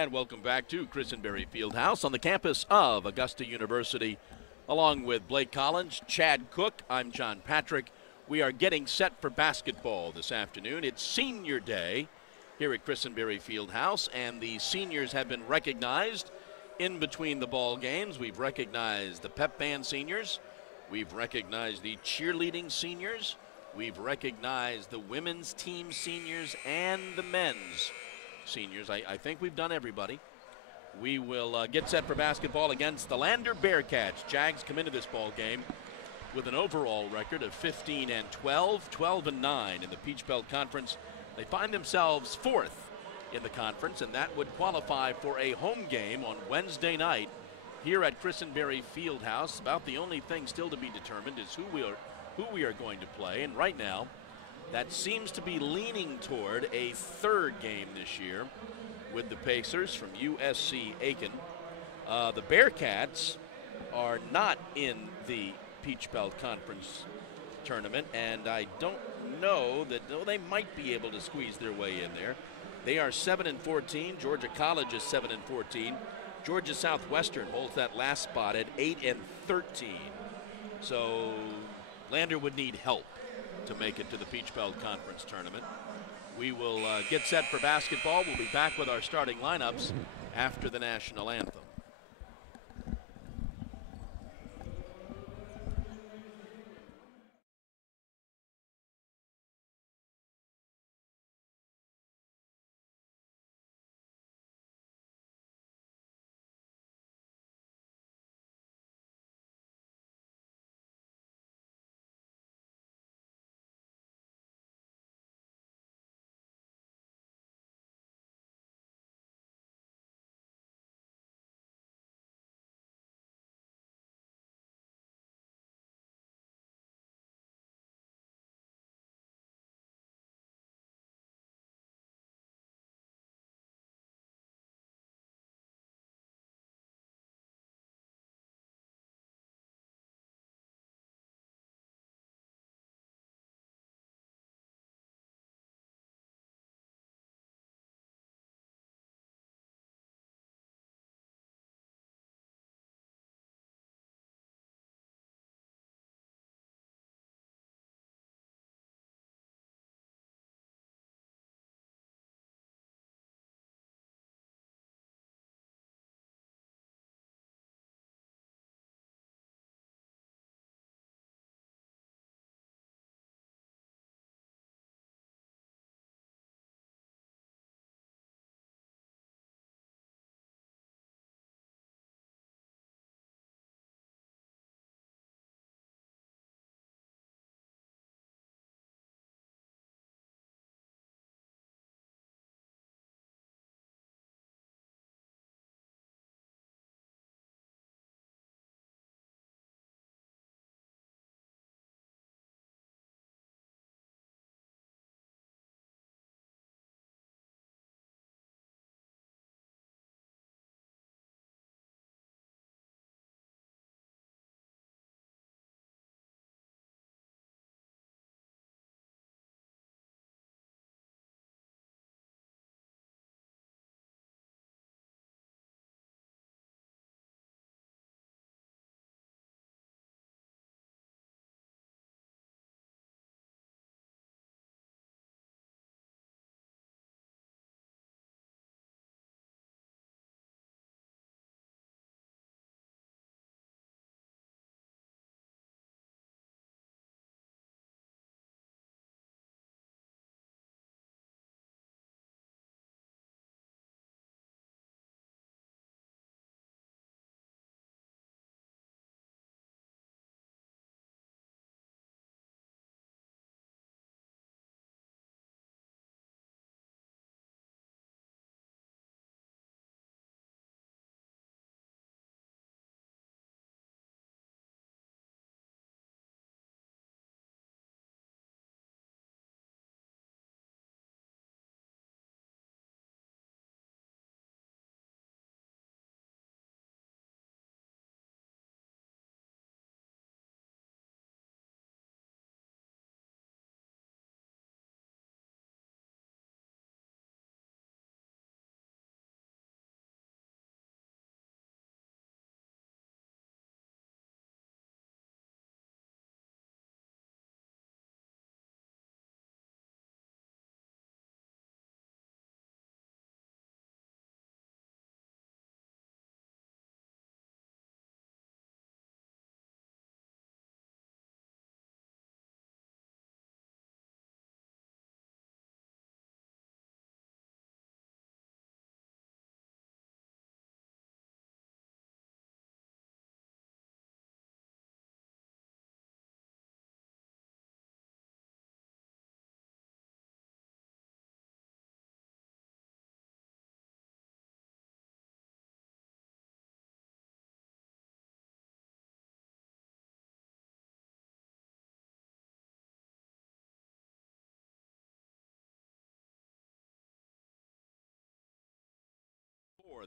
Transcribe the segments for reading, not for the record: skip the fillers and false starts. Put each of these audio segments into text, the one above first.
And welcome back to Christenberry Fieldhouse on the campus of Augusta University. Along with Blake Collins, Chad Cook, I'm John Patrick. We are getting set for basketball this afternoon. It's senior day here at Christenberry Fieldhouse, and the seniors have been recognized in between the ball games. We've recognized the pep band seniors. We've recognized the cheerleading seniors. We've recognized the women's team seniors and the men's seniors. I think we've done everybody. We will get set for basketball against the Lander Bearcats. Jags come into this ball game with an overall record of 15-12, 12-9 in the Peach Belt Conference. They find themselves fourth in the conference, and that would qualify for a home game on Wednesday night here at Christenberry Fieldhouse. About the only thing still to be determined is who we are going to play, and right now that seems to be leaning toward a third game this year with the Pacers from USC Aiken. The Bearcats are not in the Peach Belt Conference tournament, and I don't know that they might be able to squeeze their way in there. They are 7-14. Georgia College is 7-14. Georgia Southwestern holds that last spot at 8-13. So Lander would need help to make it to the Peach Belt Conference tournament. We will get set for basketball. We'll be back with our starting lineups after the national anthem.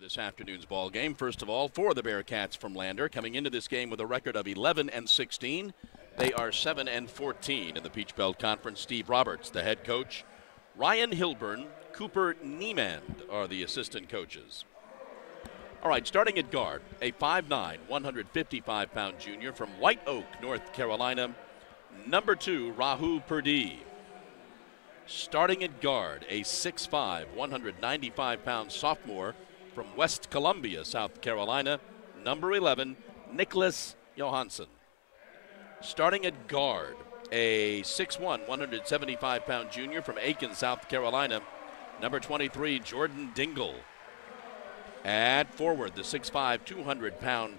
this afternoon's ball game. First of all, for the Bearcats from Lander, coming into this game with a record of 11-16. They are 7-14 in the Peach Belt Conference. Steve Roberts, the head coach. Ryan Hilburn, Cooper Niemand are the assistant coaches. All right, starting at guard, a 5'9", 155-pound junior from White Oak, North Carolina, number 2, Rahu Purdie. Starting at guard, a 6'5", 195-pound sophomore from West Columbia, South Carolina, number 11, Nicholas Johansson. Starting at guard, a 6'1", 175-pound junior from Aiken, South Carolina, number 23, Jordan Dingle. At forward, the 6'5", 200-pound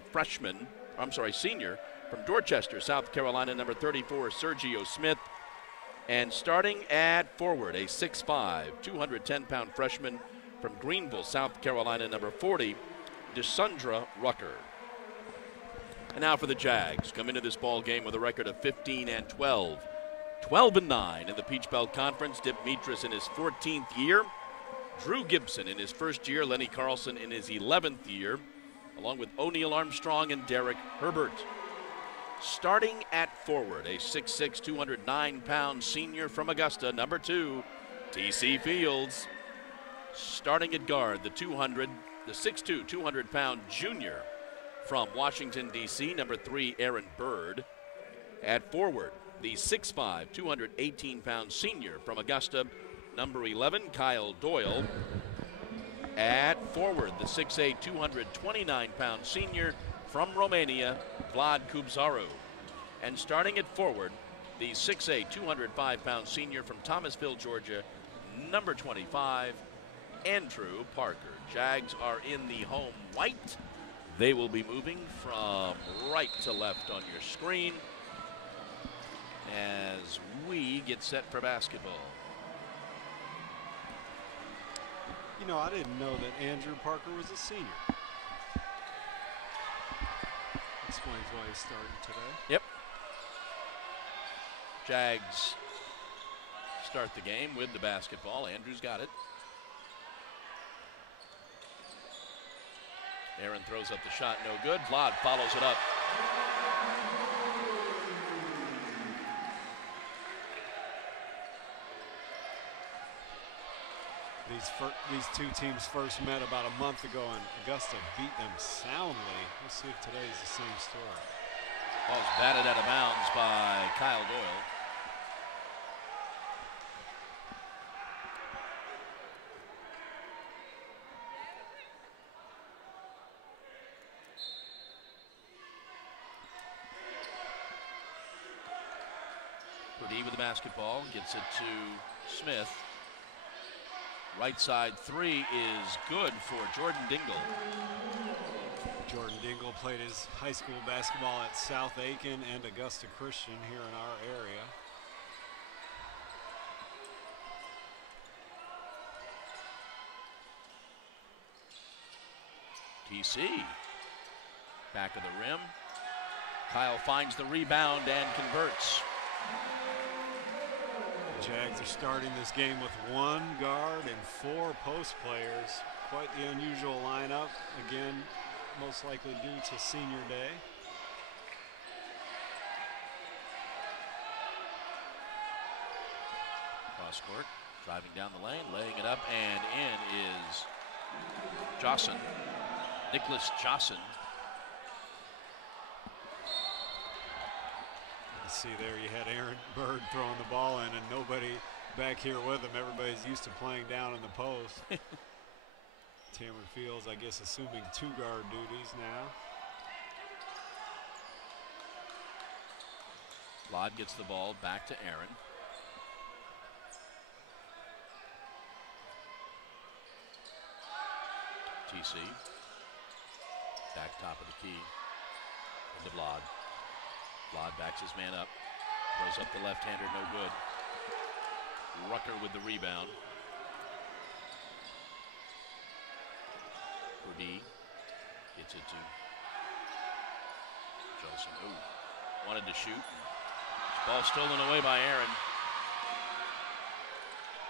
senior from Dorchester, South Carolina, number 34, Sergio Smith. And starting at forward, a 6'5", 210-pound freshman from Greenville, South Carolina, number 40, Desundra Rucker. And now for the Jags, come into this ball game with a record of 15-12, 12-9 in the Peach Belt Conference. Dip Mitras in his 14th year. Drew Gibson in his first year, Lenny Carlson in his 11th year, along with O'Neal Armstrong and Derek Herbert. Starting at forward, a 6'6", 209-pound senior from Augusta, number 2, T.C. Fields. Starting at guard, the 6'2", 200-pound junior from Washington, D.C., number 3, Aaron Bird. At forward, the 6'5", 218-pound senior from Augusta, number 11, Kyle Doyle. At forward, the 6'8", 229-pound senior from Romania, Vlad Kubzaru. And starting at forward, the 6'8", 205-pound senior from Thomasville, Georgia, number 25, Andrew Parker. Jags are in the home white. They will be moving from right to left on your screen as we get set for basketball. You know, I didn't know that Andrew Parker was a senior. Explains why he's starting today. Yep. Jags start the game with the basketball. Andrew's got it. Aaron throws up the shot, no good. Vlad follows it up. These two teams first met about a month ago, and Augusta beat them soundly. We'll see if today's the same story. Ball's batted out of bounds by Kyle Doyle. Purdie with the basketball, gets it to Smith. Right side three is good for Jordan Dingle. Jordan Dingle played his high school basketball at South Aiken and Augusta Christian here in our area. TC, back of the rim. Kyle finds the rebound and converts. The Jags are starting this game with 1 guard and 4 post players. Quite the unusual lineup. Again, most likely due to senior day. Cross court, driving down the lane, laying it up, and in is Josson, Nicholas Josson. See there, you had Aaron Bird throwing the ball in and nobody back here with him. Everybody's used to playing down in the post. Tamron Fields, I guess, assuming 2 guard duties now. Vlad gets the ball back to Aaron. TC, back top of the key, into Vlad. Vlad backs his man up, throws up the left-hander, no good. Rucker with the rebound. Purdie gets it to Jolson. Ooh, wanted to shoot. Ball stolen away by Aaron.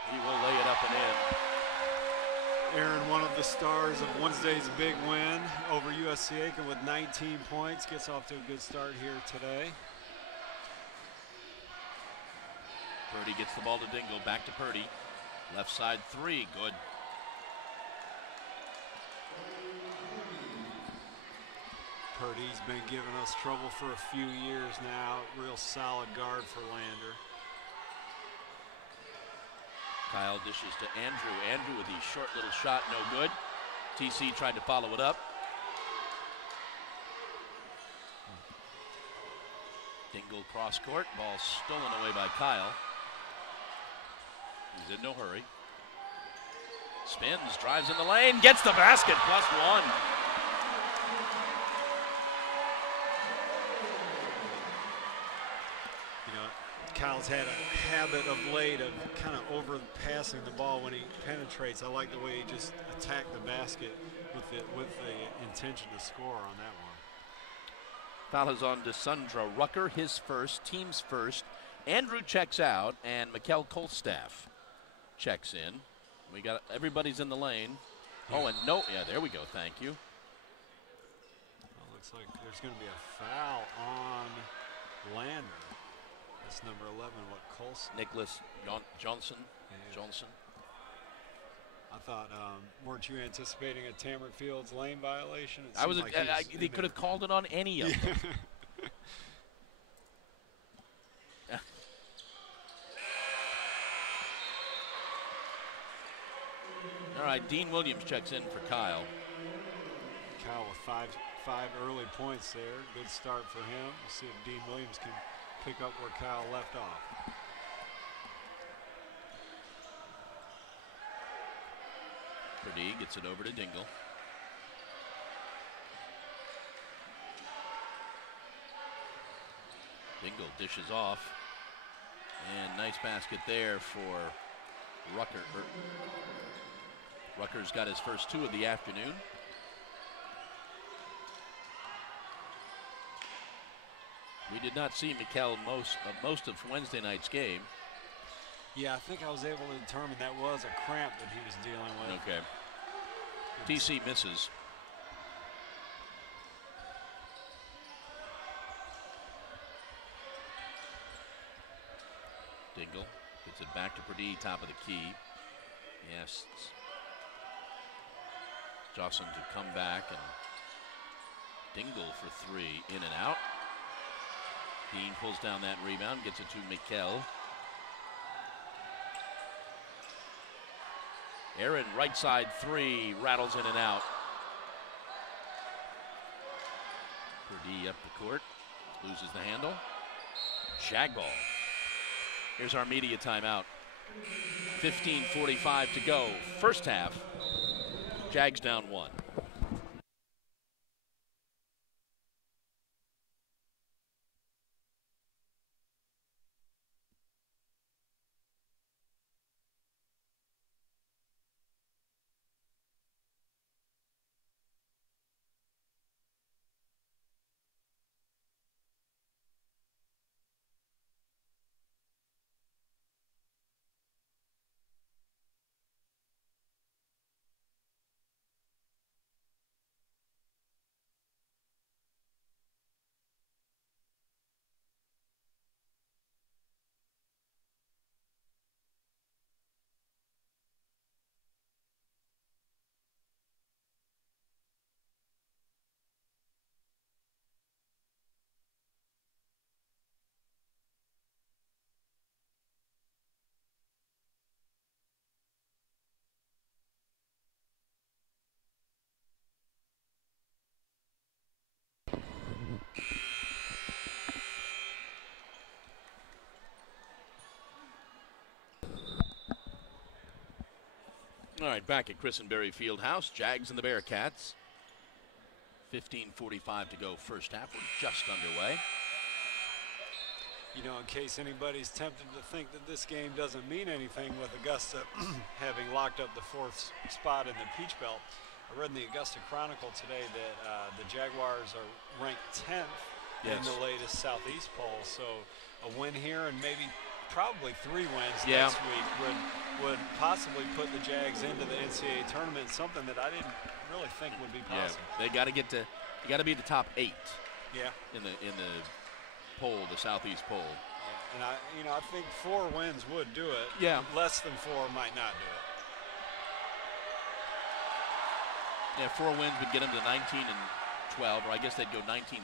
He will lay it up and in. Aaron, one of the stars of Wednesday's big win over USC Aiken with 19 points, gets off to a good start here today. Purdy gets the ball to Dingle, back to Purdy. Left side three, good. Purdy's been giving us trouble for a few years now. Real solid guard for Lander. Kyle dishes to Andrew. Andrew with the short little shot, no good. TC tried to follow it up. Dingle cross court, ball stolen away by Kyle. He's in no hurry. Spins, drives in the lane, gets the basket, +1. Kyle's had a habit of late of kind of overpassing the ball when he penetrates. I like the way he just attacked the basket with the intention to score on that one. Foul is on DeSundra Rucker, his first, team's first. Andrew checks out, and Mikkel Kolstaff checks in. We got everybody's in the lane. Oh, and no, yeah, there we go. Thank you. Well, looks like there's going to be a foul on Lander. That's number 11, what, Colson? Nicholas Johnson. Yeah. Johnson. I thought, weren't you anticipating a Tamarick Fields lane violation? I was. They could have called it on any of them. All right, Dean Williams checks in for Kyle. Kyle with five early points there. Good start for him. We'll see if Dean Williams can pick up where Kyle left off. Purdy gets it over to Dingle. Dingle dishes off. And nice basket there for Rucker. Rucker's got his first 2 of the afternoon. We did not see Mikkel most of Wednesday night's game. Yeah, I think I was able to determine that was a cramp that he was dealing with. Okay. TC misses. Dingle gets it back to Purdy, top of the key. Yes. Jocelyn to come back, and Dingle for 3, in and out. Dean pulls down that rebound, gets it to Mikkel. Aaron, right side 3, rattles in and out. Purdy up the court, loses the handle. Jag ball. Here's our media timeout. 15:45 to go, first half. Jags down 1. All right, back at Christenberry Fieldhouse, Jags and the Bearcats. 15:45 to go, first half. We're just underway. You know, in case anybody's tempted to think that this game doesn't mean anything with Augusta having locked up the 4th spot in the Peach Belt, I read in the Augusta Chronicle today that the Jaguars are ranked 10th in the latest Southeast poll. So a win here and maybe probably 3 wins Yeah. next week would possibly put the Jags into the NCAA tournament, something that I didn't really think would be possible. Yeah, they got to get to, you got to be the top 8. Yeah. In the poll, the Southeast poll. Yeah. And I think 4 wins would do it. Yeah. Less than 4 might not do it. Yeah, 4 wins would get them to 19-12, or I guess they'd go 19-13.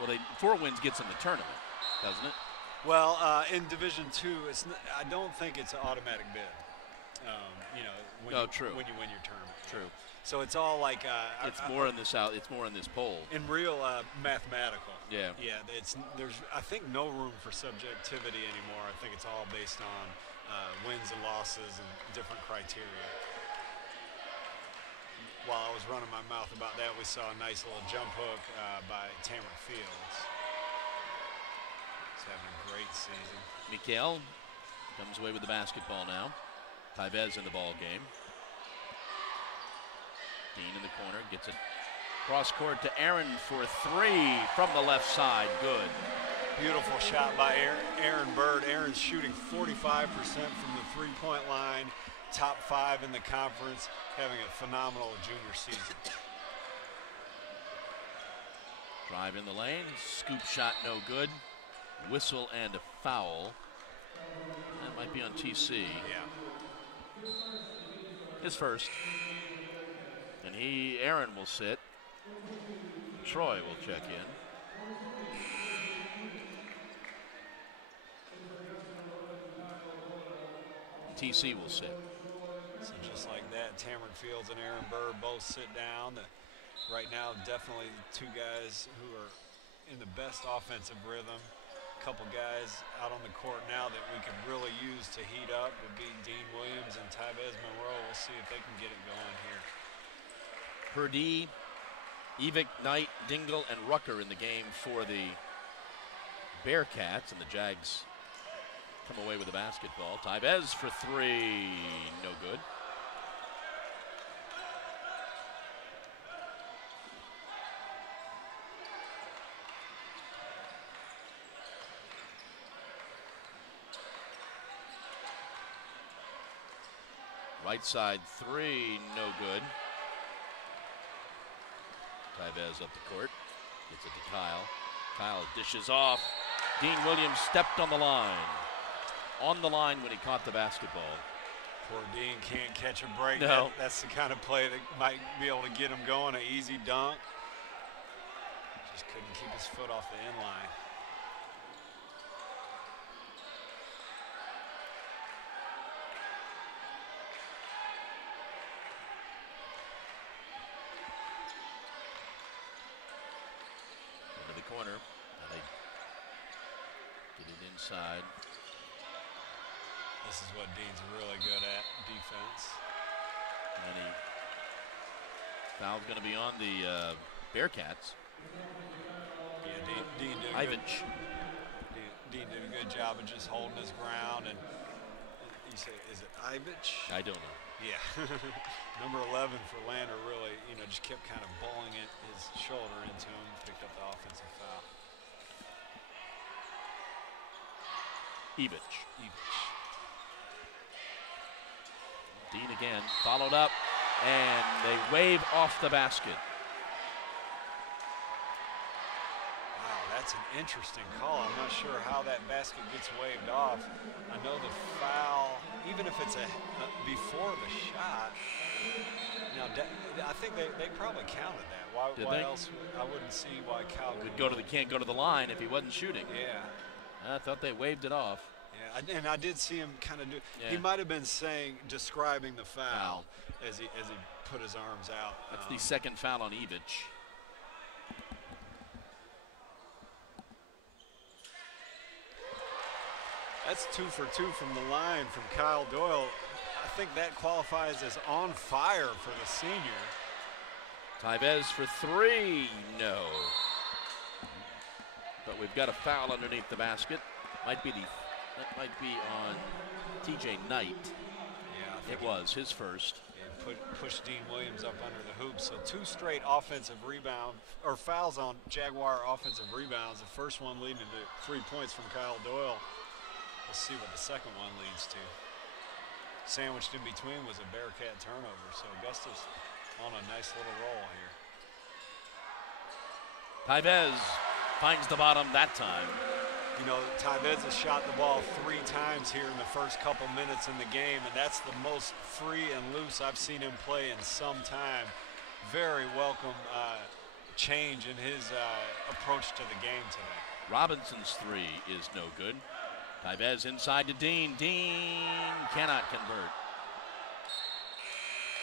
Well, 4 wins gets them the tournament, doesn't it? Well, in Division II, I don't think it's an automatic bid. True. When you win your tournament. True. So it's all like it's more in this It's more in this poll. In real mathematical. Yeah. Yeah. There's I think no room for subjectivity anymore. I think it's all based on wins and losses and different criteria. While I was running my mouth about that, we saw a nice little jump hook by Tamron Fields. He's having a great season. Mikael comes away with the basketball now. Tyvez in the ball game. Dean in the corner gets it cross court to Aaron for 3 from the left side. Good. Beautiful shot by Aaron Bird. Aaron's shooting 45% from the three-point line. Top 5 in the conference, having a phenomenal junior season. Drive in the lane, scoop shot no good. Whistle and a foul. That might be on TC. Yeah. His first. And Aaron will sit. Troy will check in. TC will sit. So just like that, Tamron Fields and Aaron Bird both sit down. Right now, definitely the 2 guys who are in the best offensive rhythm. A couple guys out on the court now that we could really use to heat up would be Dean Williams and Tyvez Monroe. We'll see if they can get it going here. Purdie, Evick, Knight, Dingle, and Rucker in the game for the Bearcats, and the Jags come away with the basketball. Tyvez for 3, no good. Right side 3, no good. Tyvez up the court, gets it to Kyle. Kyle dishes off. Dean Williams stepped on the line. On the line when he caught the basketball. Poor Dean can't catch a break. No. That's the kind of play that might be able to get him going, an easy dunk. Just couldn't keep his foot off the end line. Into the corner. Now they get it inside. This is what Dean's really good at, defense. And foul's going to be on the Bearcats. Yeah, Dean did a good, Ivich. Dean did a good job of just holding his ground. And you say, is it Ivich? I don't know. Yeah. Number 11 for Lander really, just kept kind of bowling his shoulder into him, picked up the offensive foul. Ivich. Dean again, followed up, and they wave off the basket. Wow, that's an interesting call. I'm not sure how that basket gets waved off. I know the foul, even if it's before the shot. Now, I think they probably counted that. Why else? I wouldn't see why Cal can't go to the line if he wasn't shooting. Yeah. I thought they waved it off. Yeah, and I did see him kind of do. Yeah. He might have been describing the foul as he put his arms out. That's the second foul on Ivich. That's 2 for 2 from the line from Kyle Doyle. I think that qualifies as on fire for the senior. Tyvez for 3, no. But we've got a foul underneath the basket. That might be on TJ Knight. Yeah, I think it was his first. Pushed Dean Williams up under the hoop. So 2 straight offensive fouls on Jaguar offensive rebounds. The first one leading to 3 points from Kyle Doyle. We'll see what the second one leads to. Sandwiched in between was a Bearcat turnover, so Augusta's on a nice little roll here. Tyvez finds the bottom that time. You know, Tyvez has shot the ball 3 times here in the first couple minutes in the game, and that's the most free and loose I've seen him play in some time. Very welcome change in his approach to the game today. Robinson's 3 is no good. Tyvez inside to Dean. Dean cannot convert.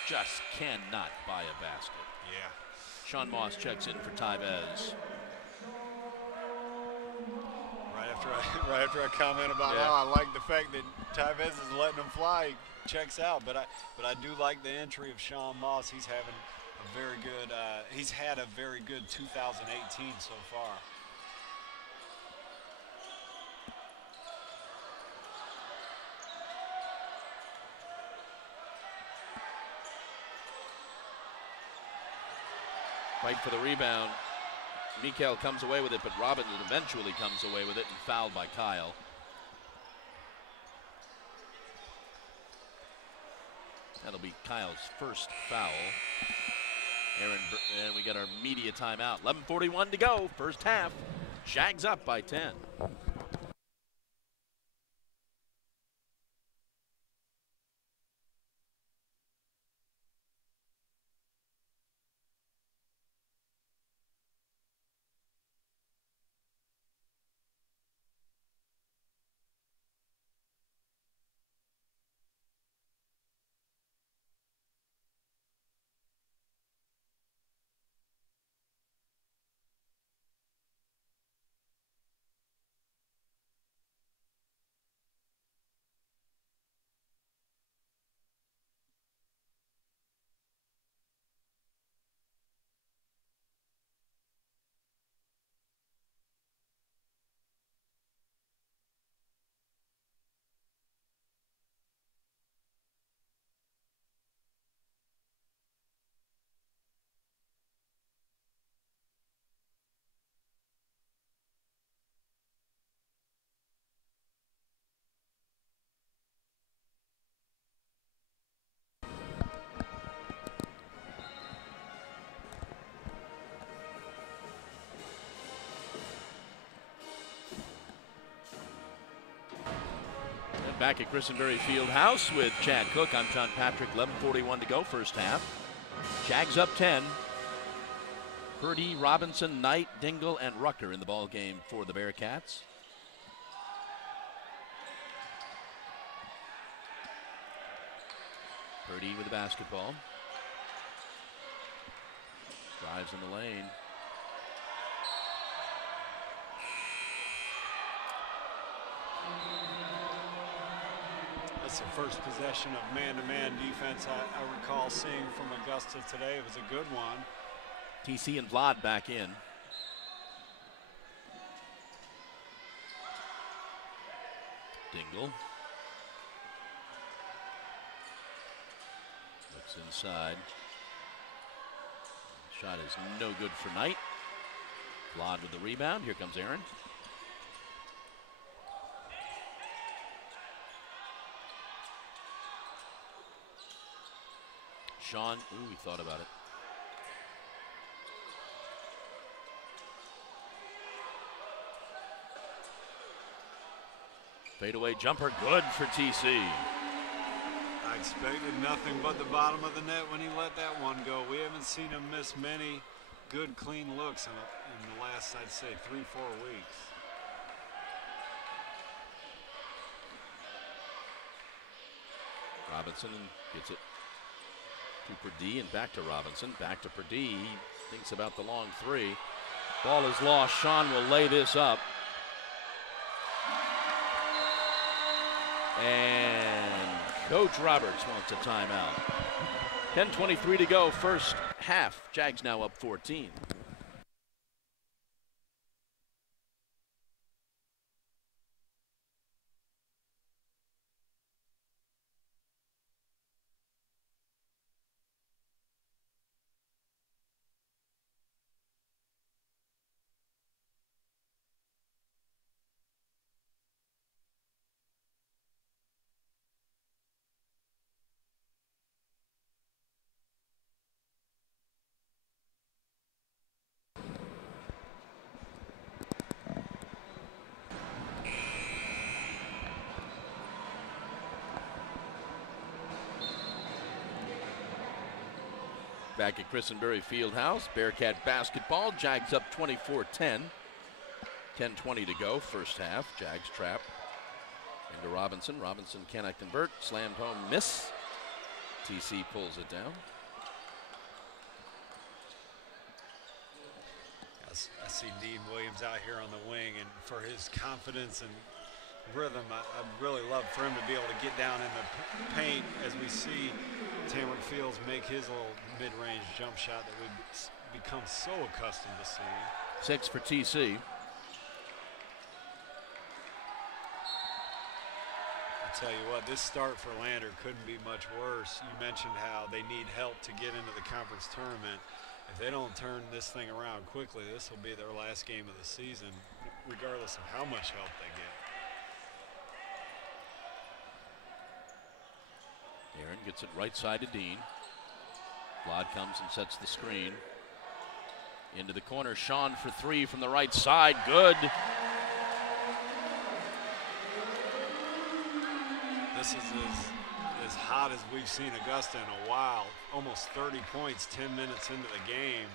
Just cannot buy a basket. Yeah. Sean Moss checks in for Tyvez. Right after I comment about how I like the fact that Tyvez is letting him fly, he checks out. But I do like the entry of Sean Moss. He's having a very good. He's had a very good 2018 so far. Fight for the rebound. Mikel comes away with it, but Robinson eventually comes away with it and fouled by Kyle. That'll be Kyle's first foul. And we got our media timeout. 11:41 to go, first half. Jags up by 10. Back at Christenberry Fieldhouse with Chad Cook. I'm John Patrick. 11:41 to go, first half. Jags up 10. Purdy, Robinson, Knight, Dingle, and Rucker in the ball game for the Bearcats. Purdy with the basketball. Drives in the lane. That's the first possession of man-to-man defense I recall seeing from Augusta today. It was a good one. TC and Vlad back in. Dingle. Looks inside. Shot is no good for Knight. Vlad with the rebound. Here comes Aaron. Sean, ooh, he thought about it. Fadeaway jumper, good for TC. I expected nothing but the bottom of the net when he let that one go. We haven't seen him miss many good, clean looks in the last, I'd say, 3-4 weeks. Robinson gets it to Purdy and back to Robinson. Back to Purdy. He thinks about the long three. Ball is lost. Sean will lay this up. And Coach Roberts wants a timeout. 10:23 to go, first half. Jags now up 14. Back at Christenberry Fieldhouse, Bearcat basketball. Jags up 24-10. 10:20 to go, first half. Jags trap into Robinson. Robinson cannot convert. Slammed home, miss. TC pulls it down. I see Dean Williams out here on the wing, and for his confidence and rhythm, I'd really love for him to be able to get down in the paint as we see Tamarick Fields make his little mid-range jump shot that we've become so accustomed to seeing. 6 for TC. I tell you what, this start for Lander couldn't be much worse. You mentioned how they need help to get into the conference tournament. If they don't turn this thing around quickly, this will be their last game of the season, regardless of how much help they get. Aaron gets it right side to Dean. Lod comes and sets the screen. Into the corner, Sean for 3 from the right side, good. This is as hot as we've seen Augusta in a while. Almost 30 points, 10 minutes into the game.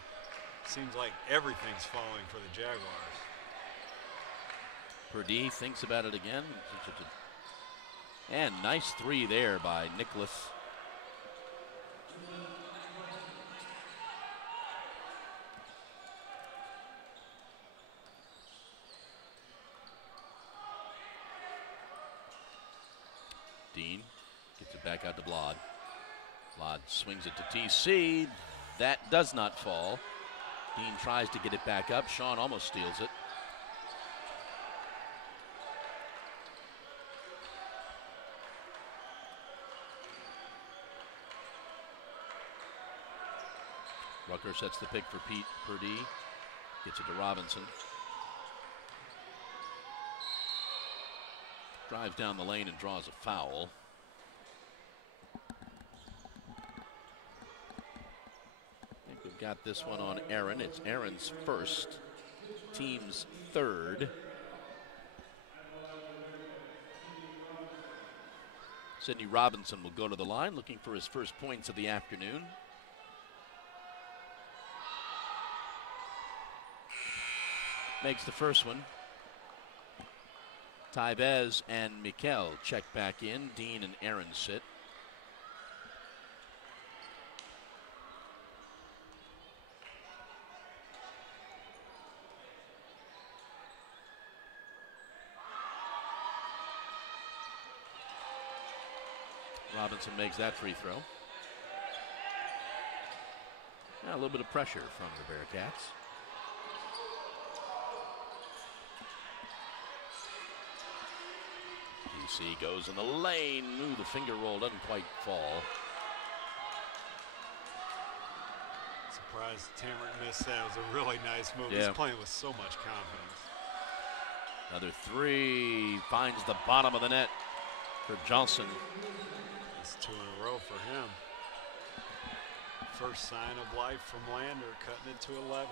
Seems like everything's falling for the Jaguars. Purdy thinks about it again. And nice 3 there by Nicholas. Dean gets it back out to Blod. Blod swings it to TC. That does not fall. Dean tries to get it back up. Sean almost steals it. Rucker sets the pick for Pete Purdy. Gets it to Robinson. Drives down the lane and draws a foul. I think we've got this one on Aaron. It's Aaron's first, team's third. Sidney Robinson will go to the line looking for his first points of the afternoon. Makes the first one. Tybez and Mikel check back in. Dean and Aaron sit. Robinson makes that free throw. Now a little bit of pressure from the Bearcats. TC goes in the lane. Ooh, the finger roll doesn't quite fall. Surprised Tamarick missed that. It was a really nice move. Yeah. He's playing with so much confidence. Another 3. Finds the bottom of the net for Johnson. It's 2 in a row for him. First sign of life from Lander, cutting it to 11.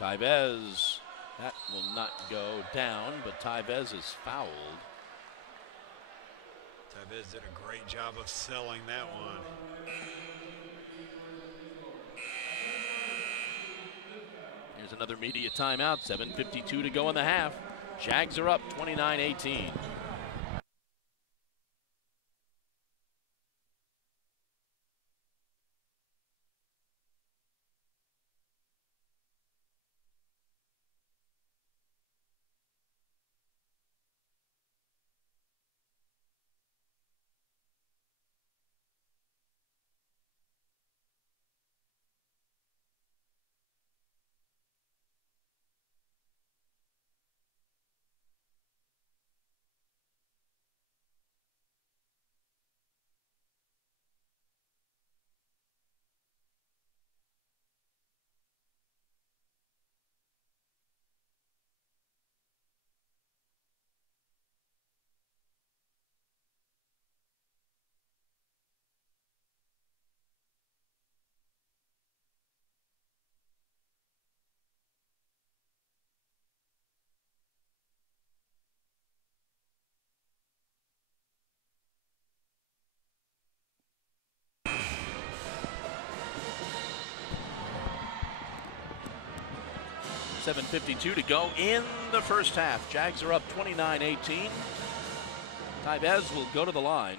Tybez. That will not go down, but Tybez is fouled. Tybez did a great job of selling that one. Here's another media timeout. 7:52 to go in the half. Jags are up 29-18. 7:52 to go in the first half. Jags are up 29-18. Tybez will go to the line.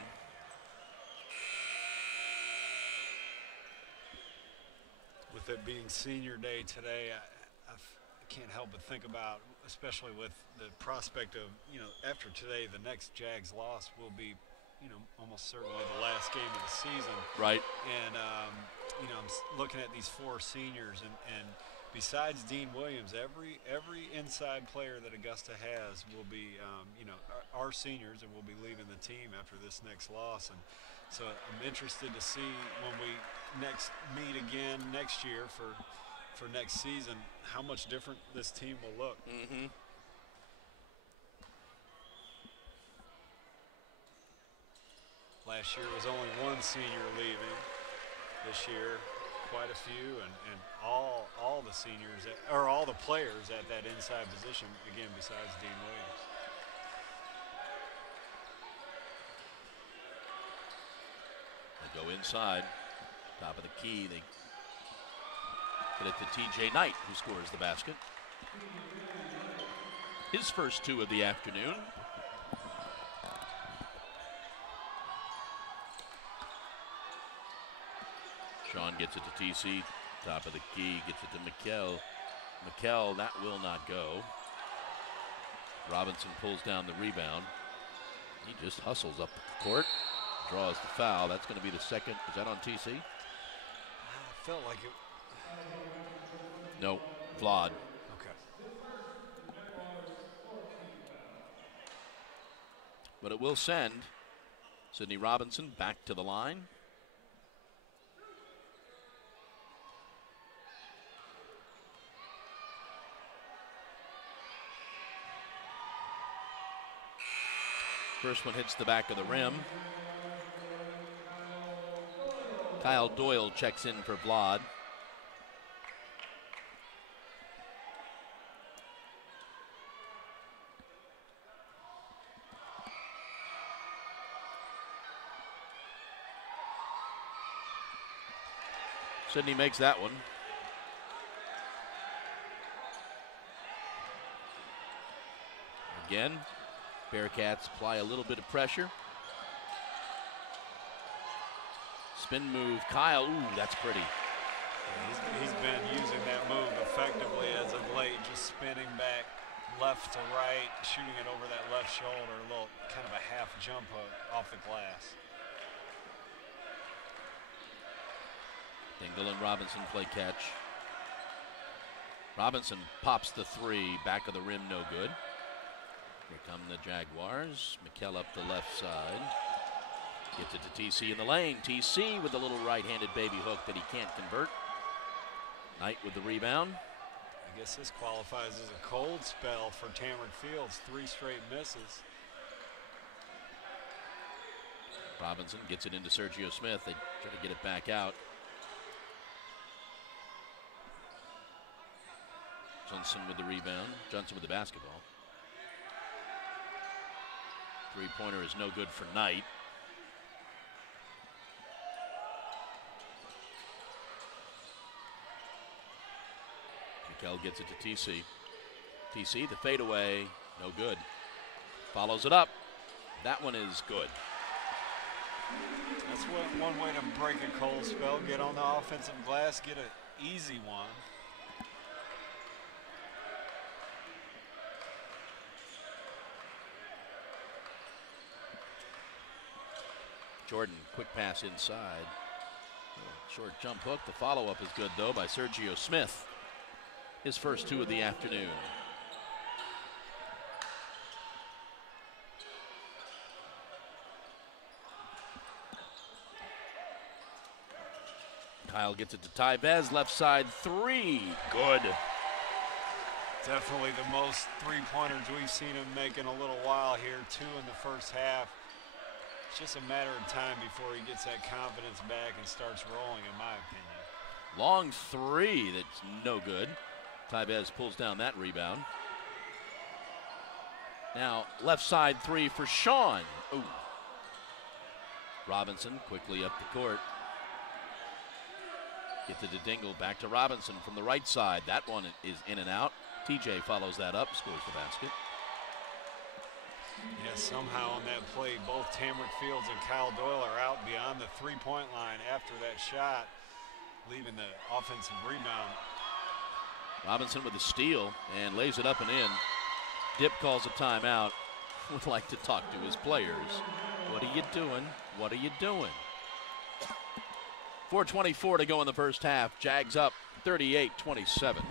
With it being senior day today, I can't help but think about, especially with the prospect of, after today, the next Jags loss will be, almost certainly the last game of the season. Right. And, I'm looking at these four seniors, and besides Dean Williams, every inside player that Augusta has will be, our seniors, and will be leaving the team after this next loss. And so I'm interested to see when we next meet again next year for next season how much different this team will look. Mm-hmm. Last year was only one senior leaving. This year, quite a few, and all the seniors, or all the players at that inside position, again, besides Dean Williams. They go inside, top of the key. They get it to TJ Knight, who scores the basket. His first two of the afternoon. Sean gets it to TC, top of the key, gets it to McKell. McKell, that will not go. Robinson pulls down the rebound. He just hustles up the court, draws the foul. That's going to be the second. Is that on TC? I felt like it. No, flawed. Okay. But it will send Sidney Robinson back to the line. First one hits the back of the rim. Kyle Doyle checks in for Vlad. Sidney makes that one. Again, Bearcats apply a little bit of pressure. Spin move, Kyle, ooh, that's pretty. Yeah, he's been using that move effectively as of late, just spinning back left to right, shooting it over that left shoulder, a little kind of a half jump hook off the glass. Dingle and Robinson play catch. Robinson pops the three, back of the rim, no good. Here come the Jaguars. McKell up the left side. Gets it to TC in the lane. TC with a little right-handed baby hook that he can't convert. Knight with the rebound. I guess this qualifies as a cold spell for Tamron Fields. 3 straight misses. Robinson gets it into Sergio Smith. They try to get it back out. Johnson with the rebound. Johnson with the basketball. Three-pointer is no good for Knight. McKell gets it to TC. TC, the fadeaway, no good. Follows it up. That one is good. That's one way to break a cold spell. Get on the offensive glass, get an easy one. Jordan, quick pass inside. Short jump hook. The follow-up is good, though, by Sergio Smith. His first two of the afternoon. Kyle gets it to Tybez, left side three, good. Definitely the most three-pointers we've seen him make in a little while here, 2 in the first half. It's just a matter of time before he gets that confidence back and starts rolling, in my opinion. Long three, that's no good. Tybez pulls down that rebound. Now, left side three for Sean. Ooh. Robinson quickly up the court. Get to Dingle, back to Robinson from the right side. That one is in and out. TJ follows that up, scores the basket. Yeah, somehow on that play, both Tamrick Fields and Kyle Doyle are out beyond the three-point line after that shot, leaving the offensive rebound. Robinson with the steal and lays it up and in. Dip calls a timeout. Would like to talk to his players. What are you doing? What are you doing? 4:24 to go in the first half. Jags up 38-27.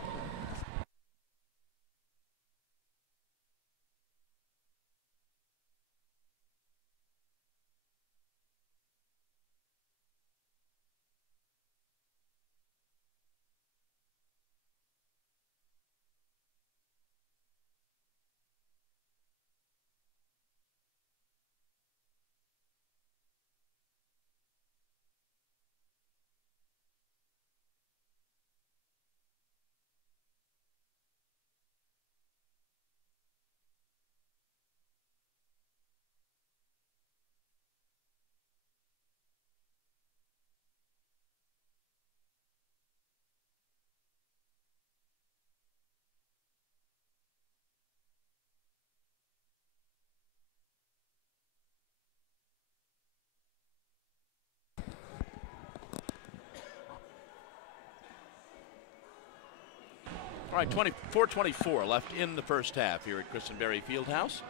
All right, 4:24 left in the first half here at Christenberry Fieldhouse.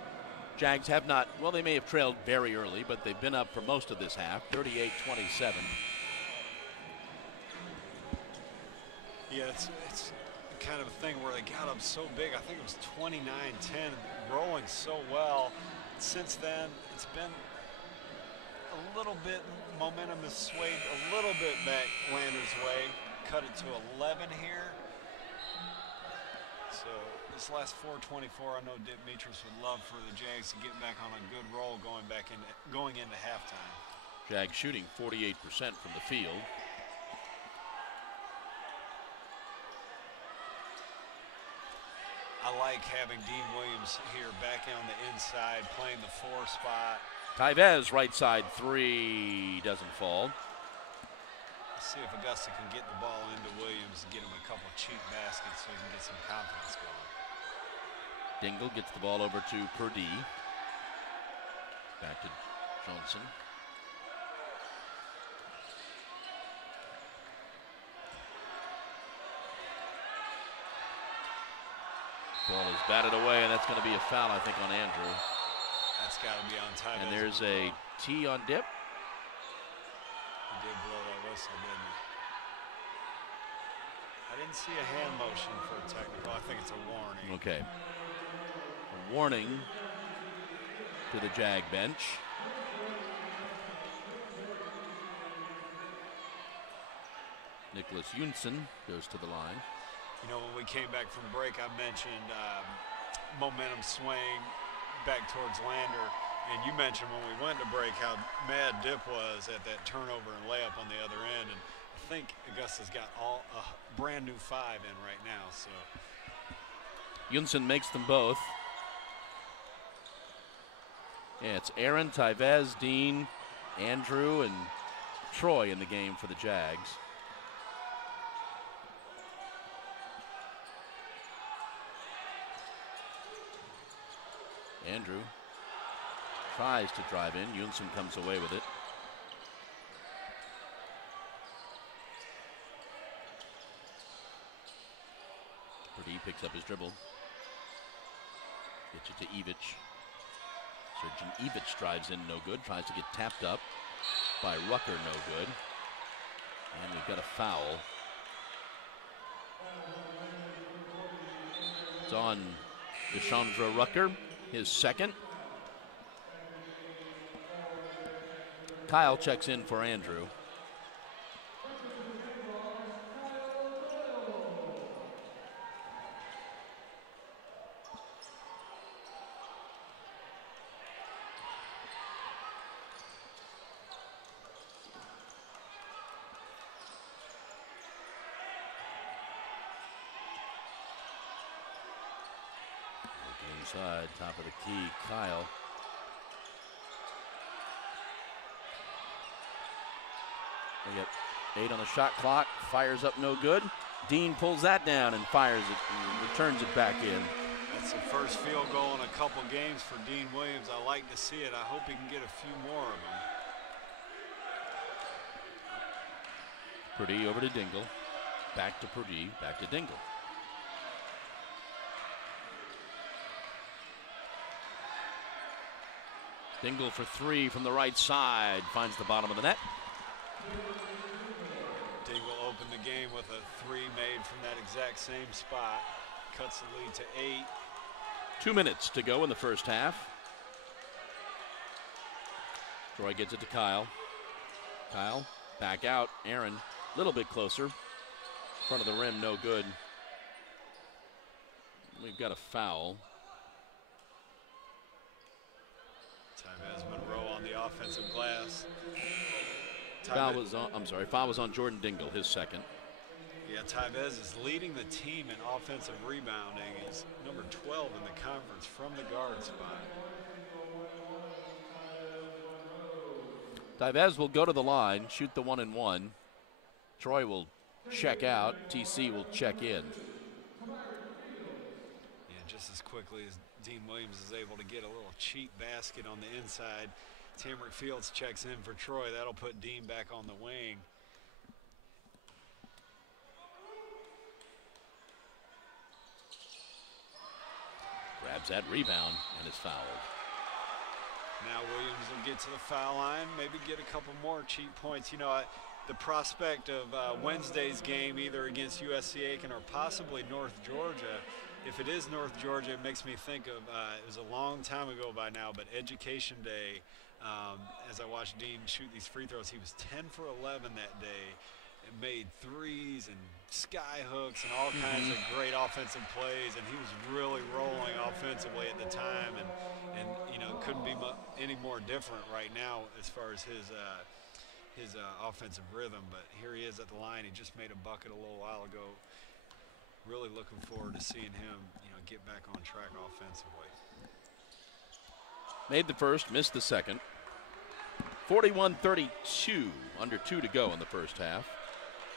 Jags have not, well, they may have trailed very early, but they've been up for most of this half, 38-27. Yeah, it's kind of a thing where they got up so big. I think it was 29-10, rolling so well. Since then, it's been a little bit, momentum has swayed a little bit back Landers' way. Cut it to 11 here. So this last 4:24, I know Demetrius would love for the Jags to get back on a good roll going into halftime. Jags shooting 48% from the field. I like having Dean Williams here back on the inside, playing the 4 spot. Tyvez, right side three, doesn't fall. Let's see if Augusta can get the ball into Williams and get him a couple cheap baskets so he can get some confidence going. Dingle gets the ball over to Purdy. Back to Johnson. Ball is batted away, and that's going to be a foul, I think, on Andrew. That's got to be on time. And there's a tee on Dip. He did blow that whistle, didn't he? I didn't see a hand motion for a technical. I think it's a warning. Okay. A warning to the Jag bench. Nicholas Junson goes to the line. You know, when we came back from break, I mentioned momentum swaying back towards Lander. And you mentioned when we went to break how mad Dip was at that turnover and layup on the other end. And I think Augusta's got a brand new 5 in right now. So Junson makes them both. Yeah, it's Aaron, Tyvez, Dean, Andrew, and Troy in the game for the Jags. Andrew tries to drive in. Junson comes away with it. Purdy picks up his dribble. Gets it to Evich. Sergeant Evich drives in, no good. Tries to get tapped up by Rucker, no good. And we've got a foul. It's on Deshandra Rucker, his second. Kyle checks in for Andrew. Inside, top of the key, Kyle. We got 8 on the shot clock. Fires up, no good. Dean pulls that down and fires it and returns it back in. That's the first field goal in a couple games for Dean Williams. I like to see it. I hope he can get a few more of them. Purdy over to Dingle. Back to Purdy, back to Dingle. Dingle for three from the right side. Finds the bottom of the net. Dingle opened the game with a three made from that exact same spot. Cuts the lead to 8. 2 minutes to go in the first half. Troy gets it to Kyle. Kyle back out. Aaron a little bit closer. Front of the rim, no good. We've got a foul. Time Monroe on the offensive glass. Foul was on Jordan Dingle, his second. Yeah, Tybez is leading the team in offensive rebounding. He's number 12 in the conference from the guard spot. Tybez will go to the line, shoot the 1-and-1. Troy will check out. TC will check in. Yeah, just as quickly as Dean Williams is able to get a little cheap basket on the inside, Tamarick Fields checks in for Troy. That'll put Dean back on the wing. Grabs that rebound and is fouled. Now Williams will get to the foul line, maybe get a couple more cheap points. You know, the prospect of Wednesday's game, either against USC Aiken or possibly North Georgia. If it is North Georgia, it makes me think of, it was a long time ago by now, but Education Day, as I watched Dean shoot these free throws, he was 10 for 11 that day and made threes and sky hooks and all kinds of great offensive plays, and he was really rolling offensively at the time, and you know, couldn't be any more different right now as far as his offensive rhythm. But here he is at the line. He just made a bucket a little while ago. Really looking forward to seeing him, you know, get back on track offensively. Made the first, missed the second. 41-32, under 2 to go in the first half.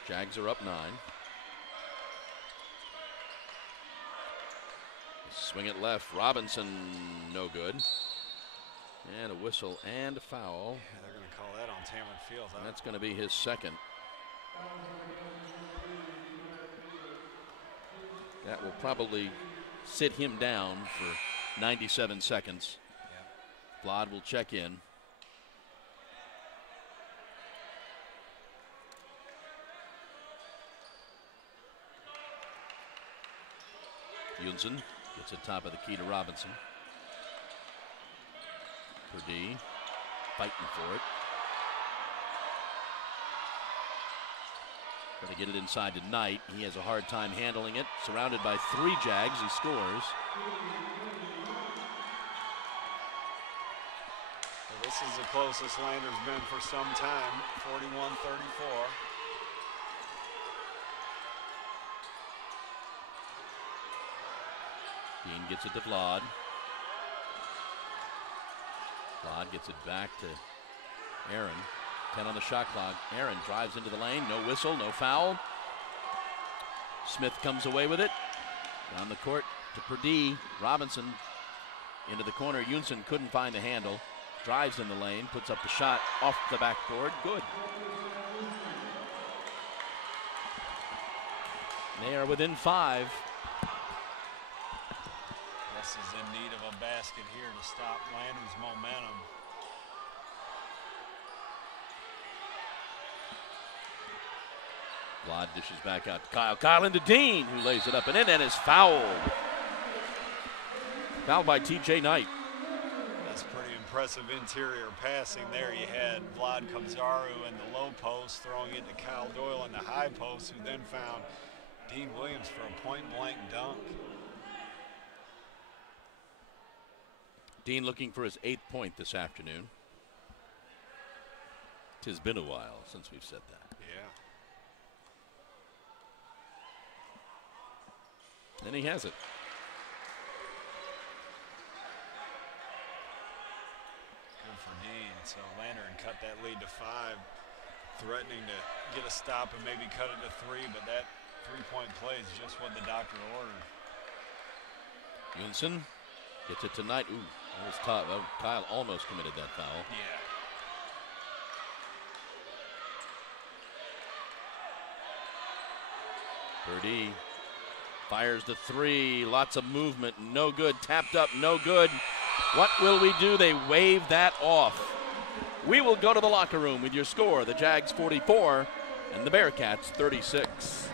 Jags are up 9. Swing it left, Robinson, no good. And a whistle and a foul. Yeah, they're going to call that on Tamarick Fields. That's going to be his second. That will probably sit him down for 97 seconds. Yeah. Vlad will check in. Yunsen gets it top of the key to Robinson. Purdy fighting for it. Going to get it inside to Knight. He has a hard time handling it. Surrounded by 3 Jags, he scores. Well, this is the closest Lander's been for some time, 41-34. Dean gets it to Vlad. Vlad gets it back to Aaron. 10 on the shot clock. Aaron drives into the lane. No whistle, no foul. Smith comes away with it. Down the court to Purdy. Robinson into the corner. Yunsen couldn't find the handle. Drives in the lane. Puts up the shot off the backboard. Good. They are within 5. This is in need of a basket here to stop Lander's momentum. Vlad dishes back out to Kyle. Kyle into Dean, who lays it up and in and is fouled. Fouled by TJ Knight. That's pretty impressive interior passing there. You had Vlad Kabzaru in the low post, throwing it to Kyle Doyle in the high post, who then found Dean Williams for a point-blank dunk. Dean looking for his 8th point this afternoon. 'Tis been a while since we've said that. Yeah. And he has it. Good for Dean. So Lander cut that lead to 5, threatening to get a stop and maybe cut it to 3, but that 3-point play is just what the doctor ordered. Yunson gets it tonight. Ooh, that was tough. Kyle almost committed that foul. Yeah. Purdy fires the three. Lots of movement. No good. Tapped up. No good. What will we do? They wave that off. We will go to the locker room with your score. The Jags 44 and the Bearcats 36.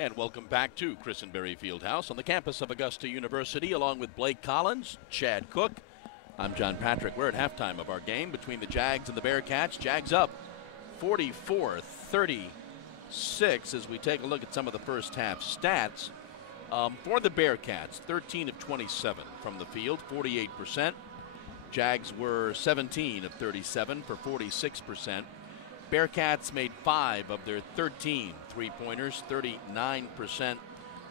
And welcome back to Christenberry Fieldhouse on the campus of Augusta University, along with Blake Collins, Chad Cook. I'm John Patrick. We're at halftime of our game between the Jags and the Bearcats. Jags up 44-36 as we take a look at some of the first half stats. For the Bearcats, 13 of 27 from the field, 48%. Jags were 17 of 37 for 46%. Bearcats made 5 of their 13 three-pointers, 39%.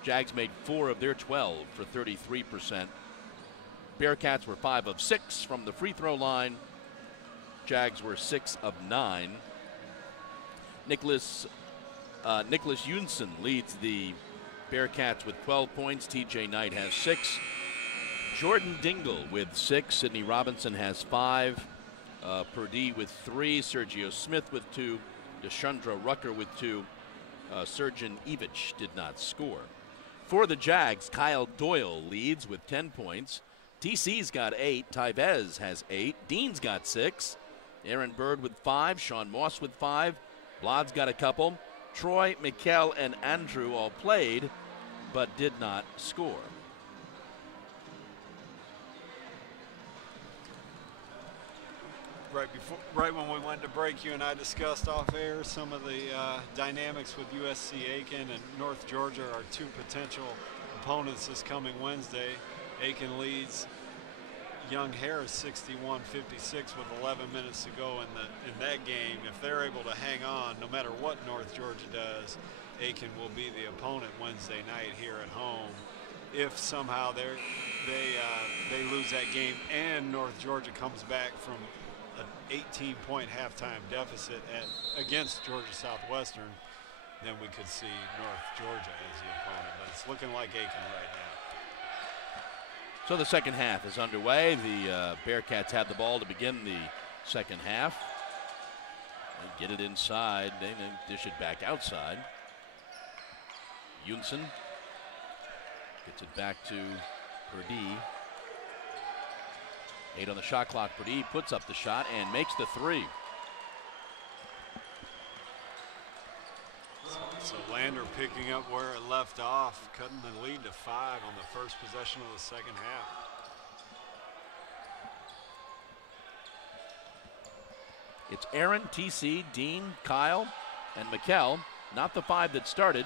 Jags made 4 of their 12 for 33%. Bearcats were 5 of 6 from the free throw line. Jags were 6 of 9. Nicholas Younson leads the Bearcats with 12 points. TJ Knight has 6. Jordan Dingle with 6. Sidney Robinson has 5. Purdy with 3, Sergio Smith with 2, Deshandra Rucker with 2. Sergeant Evich did not score. For the Jags, Kyle Doyle leads with 10 points. TC's got 8, Tyvez has 8, Dean's got 6, Aaron Bird with 5, Sean Moss with 5, Blod's got a couple. Troy, Mikkel, and Andrew all played, but did not score. Right when we went to break, you and I discussed off air some of the dynamics with USC Aiken and North Georgia, our 2 potential opponents this coming Wednesday. Aiken leads Young Harris 61-56 with 11 minutes to go in that game. If they're able to hang on, no matter what North Georgia does, Aiken will be the opponent Wednesday night here at home. If somehow they lose that game and North Georgia comes back from an 18-point halftime deficit against Georgia Southwestern, then we could see North Georgia as the opponent. But it's looking like Aiken right now. So the second half is underway. The Bearcats had the ball to begin the second half. They get it inside. They dish it back outside. Younson gets it back to Purdy. 8 on the shot clock. Purdy puts up the shot and makes the 3. So Lander picking up where it left off, cutting the lead to 5 on the first possession of the second half. It's Aaron, TC, Dean, Kyle, and Mikkel, not the 5 that started.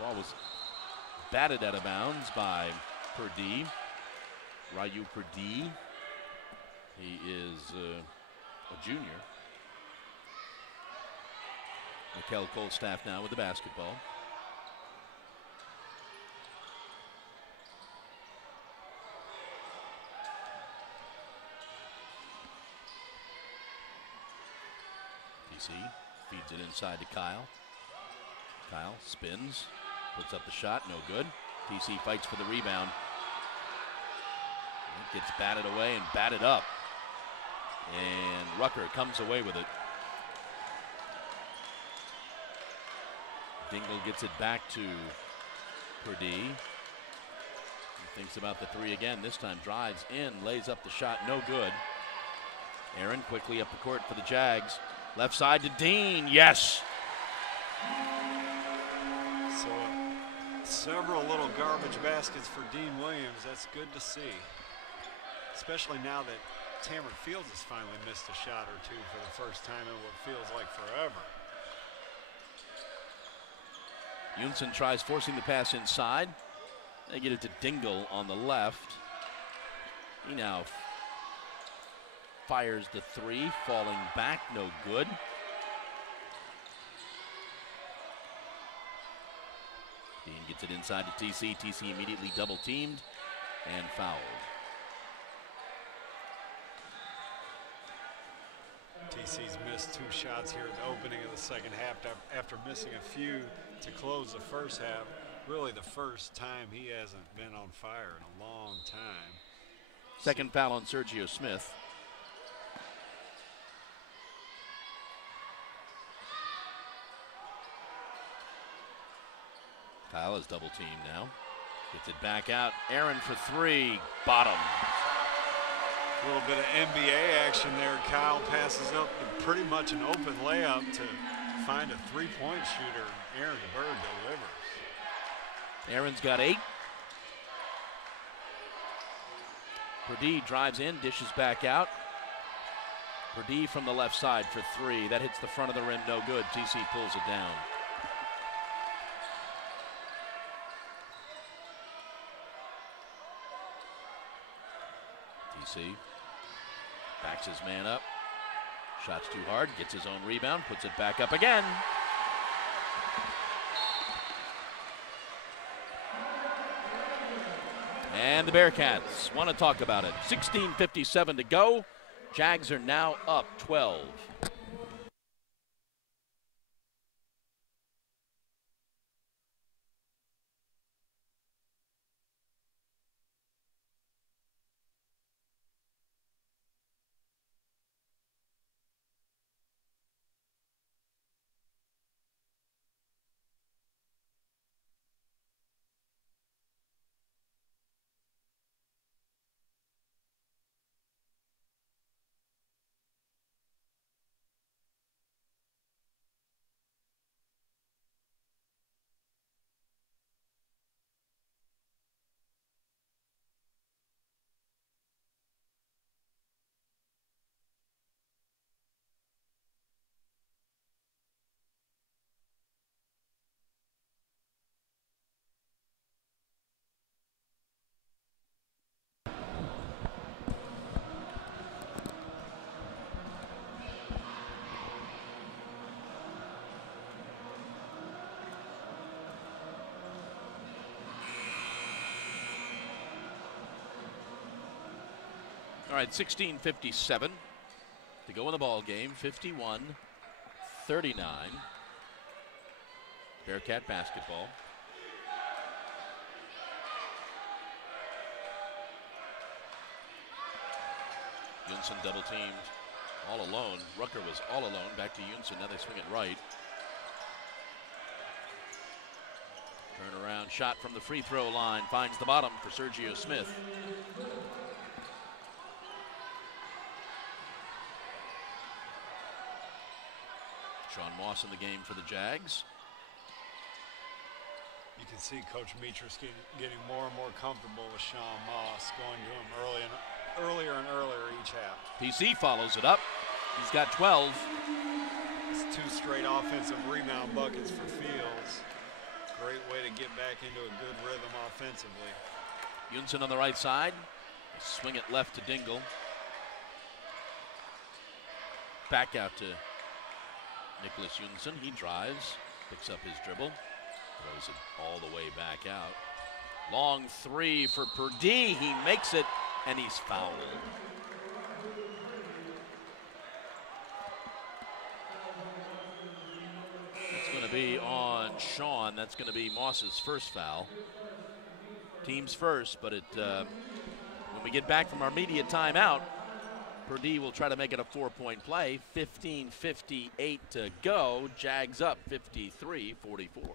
Ball was batted out of bounds by Purdy. Ryu Purdy. He is a junior. Mikkel Colstaff now with the basketball. TC feeds it inside to Kyle. Kyle spins, puts up the shot, no good. TC fights for the rebound. It gets batted away and batted up. And Rucker comes away with it. Dingle gets it back to Purdy. He thinks about the 3 again. This time drives in, lays up the shot, no good. Aaron quickly up the court for the Jags. Left side to Dean, yes. So several little garbage baskets for Dean Williams. That's good to see. Especially now that Tamron Fields has finally missed a shot or 2 for the first time in what feels like forever. Younson tries forcing the pass inside. They get it to Dingle on the left. He now fires the 3, falling back, no good. Dean gets it inside to TC. TC immediately double teamed and fouled. TC's missed 2 shots here at the opening of the second half after missing a few to close the first half. Really the first time he hasn't been on fire in a long time. Second foul on Sergio Smith. Kyle is double teamed now. Gets it back out. Aaron for 3, bottom. A little bit of NBA action there. Kyle passes up pretty much an open layup to find a three-point shooter. Aaron Bird delivers. Aaron's got 8. Purdie drives in, dishes back out. Purdie from the left side for 3. That hits the front of the rim, no good. TC pulls it down. TC backs his man up. Shot's too hard, gets his own rebound, puts it back up again. And the Bearcats want to talk about it. 16:57 to go. Jags are now up 12. All right, 16:57 to go in the ball game. 51-39. Bearcat basketball. Yunson double teamed all alone. Rucker was all alone. Back to Yunson. Now they swing it right. Turn around shot from the free throw line. Finds the bottom for Sergio Smith. Sean Moss in the game for the Jags. You can see Coach Mitras getting more and more comfortable with Sean Moss, going to him earlier and earlier each half. PC follows it up. He's got 12. It's 2 straight offensive rebound buckets for Fields. Great way to get back into a good rhythm offensively. Yunson on the right side. Swing it left to Dingle. Back out to Nicholas Yunson. He drives, picks up his dribble, throws it all the way back out. Long 3 for Purdie. He makes it, and he's fouled. It's going to be on Sean. That's going to be Moss's first foul. Team's first, but when we get back from our media timeout, Purdie will try to make it a 4-point play. 15:58 to go. Jags up 53-44.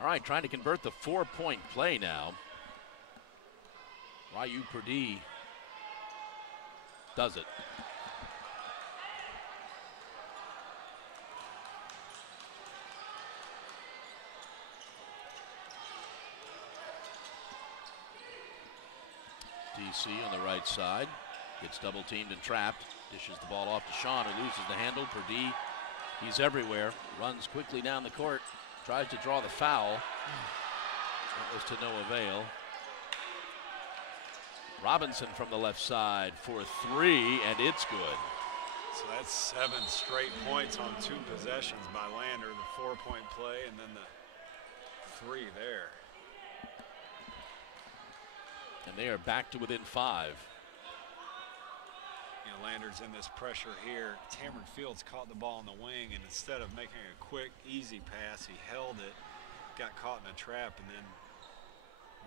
All right, trying to convert the 4-point play now. Ryu Purdie does it. TC on the right side. Gets double teamed and trapped. Dishes the ball off to Sean, who loses the handle. Perdue, he's everywhere. Runs quickly down the court. Tries to draw the foul. That was to no avail. Robinson from the left side for 3, and it's good. So that's 7 straight points on 2 possessions by Lander. The 4-point play and then the 3 there. And they are back to within 5. You know, Lander's in this pressure here. Cameron Fields caught the ball in the wing, and instead of making a quick, easy pass, he held it, got caught in a trap, and then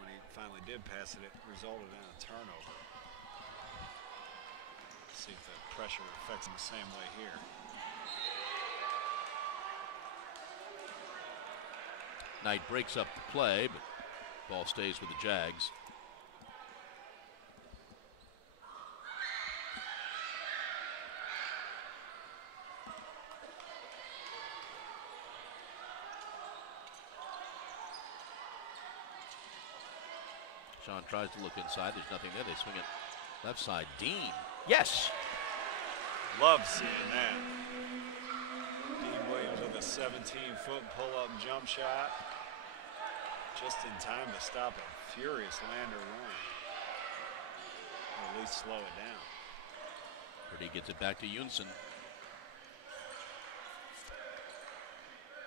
when he finally did pass it, it resulted in a turnover. See if the pressure affects him the same way here. Knight breaks up the play, but ball stays with the Jags. Sean tries to look inside. There's nothing there. They swing it left side. Dean. Yes. Love seeing that. Dean Williams with a 17-foot pull-up jump shot. Just in time to stop a furious Lander run. Or at least slow it down. Perdue gets it back to Yunson.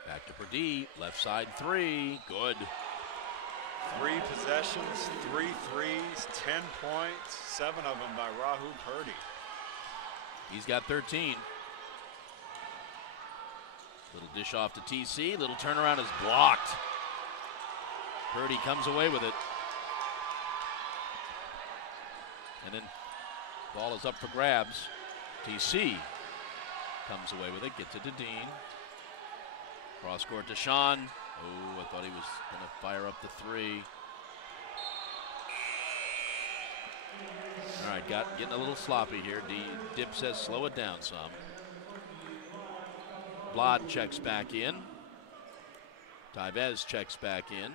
Back to Perdue. Left side 3. Good. 3 possessions, 3 threes, 10 points, 7 of them by Rahu Perdue. He's got 13. Little dish off to TC. Little turnaround is blocked. Perdue comes away with it. And then ball is up for grabs. TC comes away with it, gets it to Dean. Cross court to Sean. Oh, I thought he was going to fire up the 3. All right, getting a little sloppy here. Dip says slow it down some. Blad checks back in. Tevez checks back in.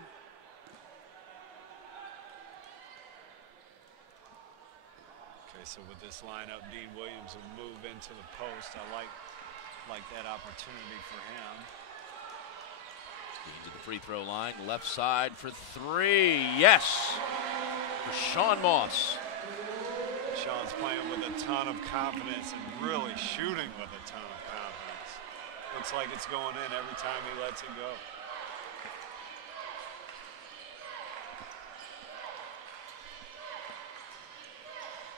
Okay, so with this lineup, Dean Williams will move into the post. I like that opportunity for him. To the free throw line, left side for 3. Yes! For Sean Moss. Sean's playing with a ton of confidence and really shooting with a ton of confidence. Looks like it's going in every time he lets it go.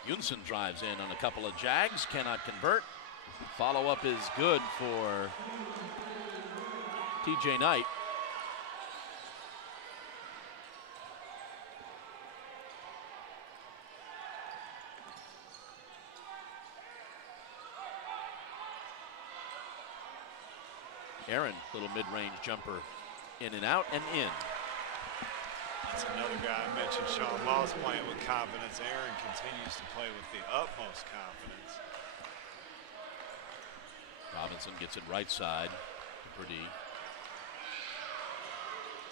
Yunson drives in on a couple of Jags, cannot convert. Follow-up is good for TJ Knight. Aaron, little mid-range jumper, in and out and in. That's another guy I mentioned, Sean Moss, playing with confidence. Aaron continues to play with the utmost confidence. Robinson gets it right side to Perdue.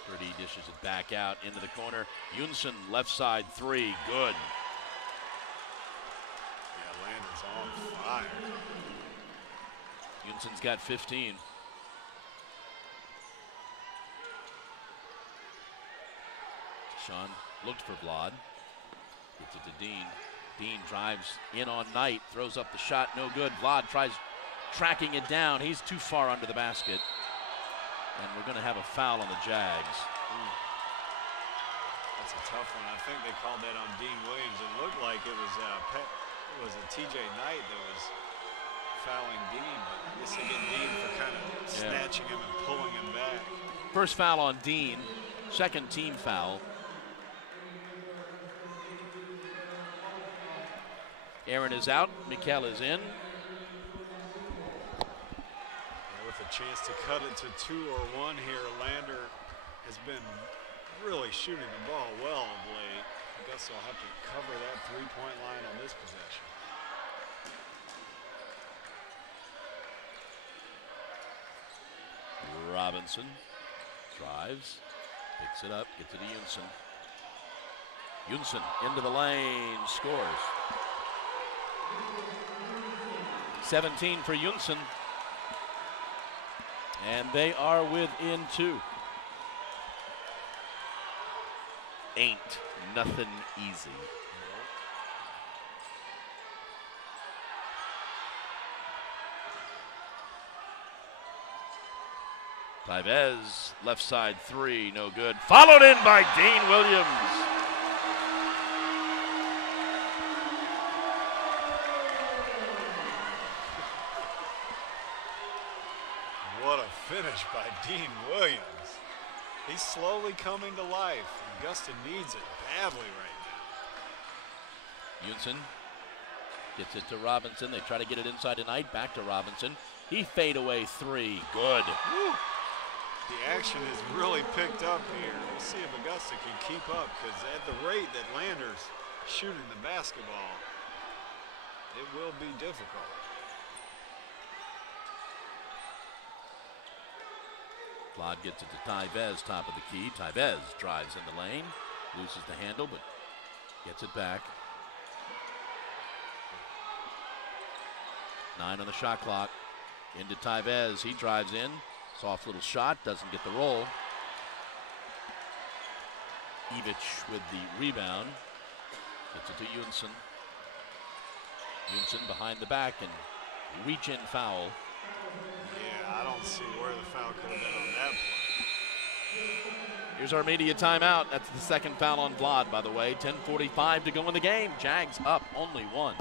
Perdue dishes it back out into the corner. Yunson, left side 3, good. Yeah, Lander's on fire. Yunson's got 15. Sean looked for Blad. Gets it to Dean. Dean drives in on Knight, throws up the shot, no good. Vlad tries tracking it down. He's too far under the basket. And we're going to have a foul on the Jags. That's a tough one. I think they called that on Dean Williams. It looked like it was a TJ Knight that was fouling Dean, but I guess they get Dean for kind of snatching him and pulling him back. First foul on Dean, second team foul. Aaron is out, Mikel is in. With a chance to cut it to 2 or 1 here, Lander has been really shooting the ball well of late. I guess they'll have to cover that 3-point line on this possession. Robinson drives, picks it up, gets it to Yunson. Yunson into the lane, scores. 17 for Yunson. And they are within 2. Ain't nothing easy. Tevez, left side 3, no good. Followed in by Dean Williams. What a finish by Dean Williams. He's slowly coming to life. Augusta needs it badly right now. Yunson gets it to Robinson. They try to get it inside tonight. Back to Robinson. He fade away 3. Good. Woo. The action has really picked up here. We'll see if Augusta can keep up, because at the rate that Lander's shooting the basketball, it will be difficult. Vlad gets it to Tevez, top of the key. Tevez drives in the lane, loses the handle, but gets it back. 9 on the shot clock. Into Tevez, he drives in. Soft little shot, doesn't get the roll. Ivic with the rebound. Gets it to Yunson. Yunson behind the back and reach-in foul. Yeah, I don't see where the foul could have been on that play. Here's our media timeout. That's the second foul on Vlad, by the way. 10:45 to go in the game. Jags up only 1.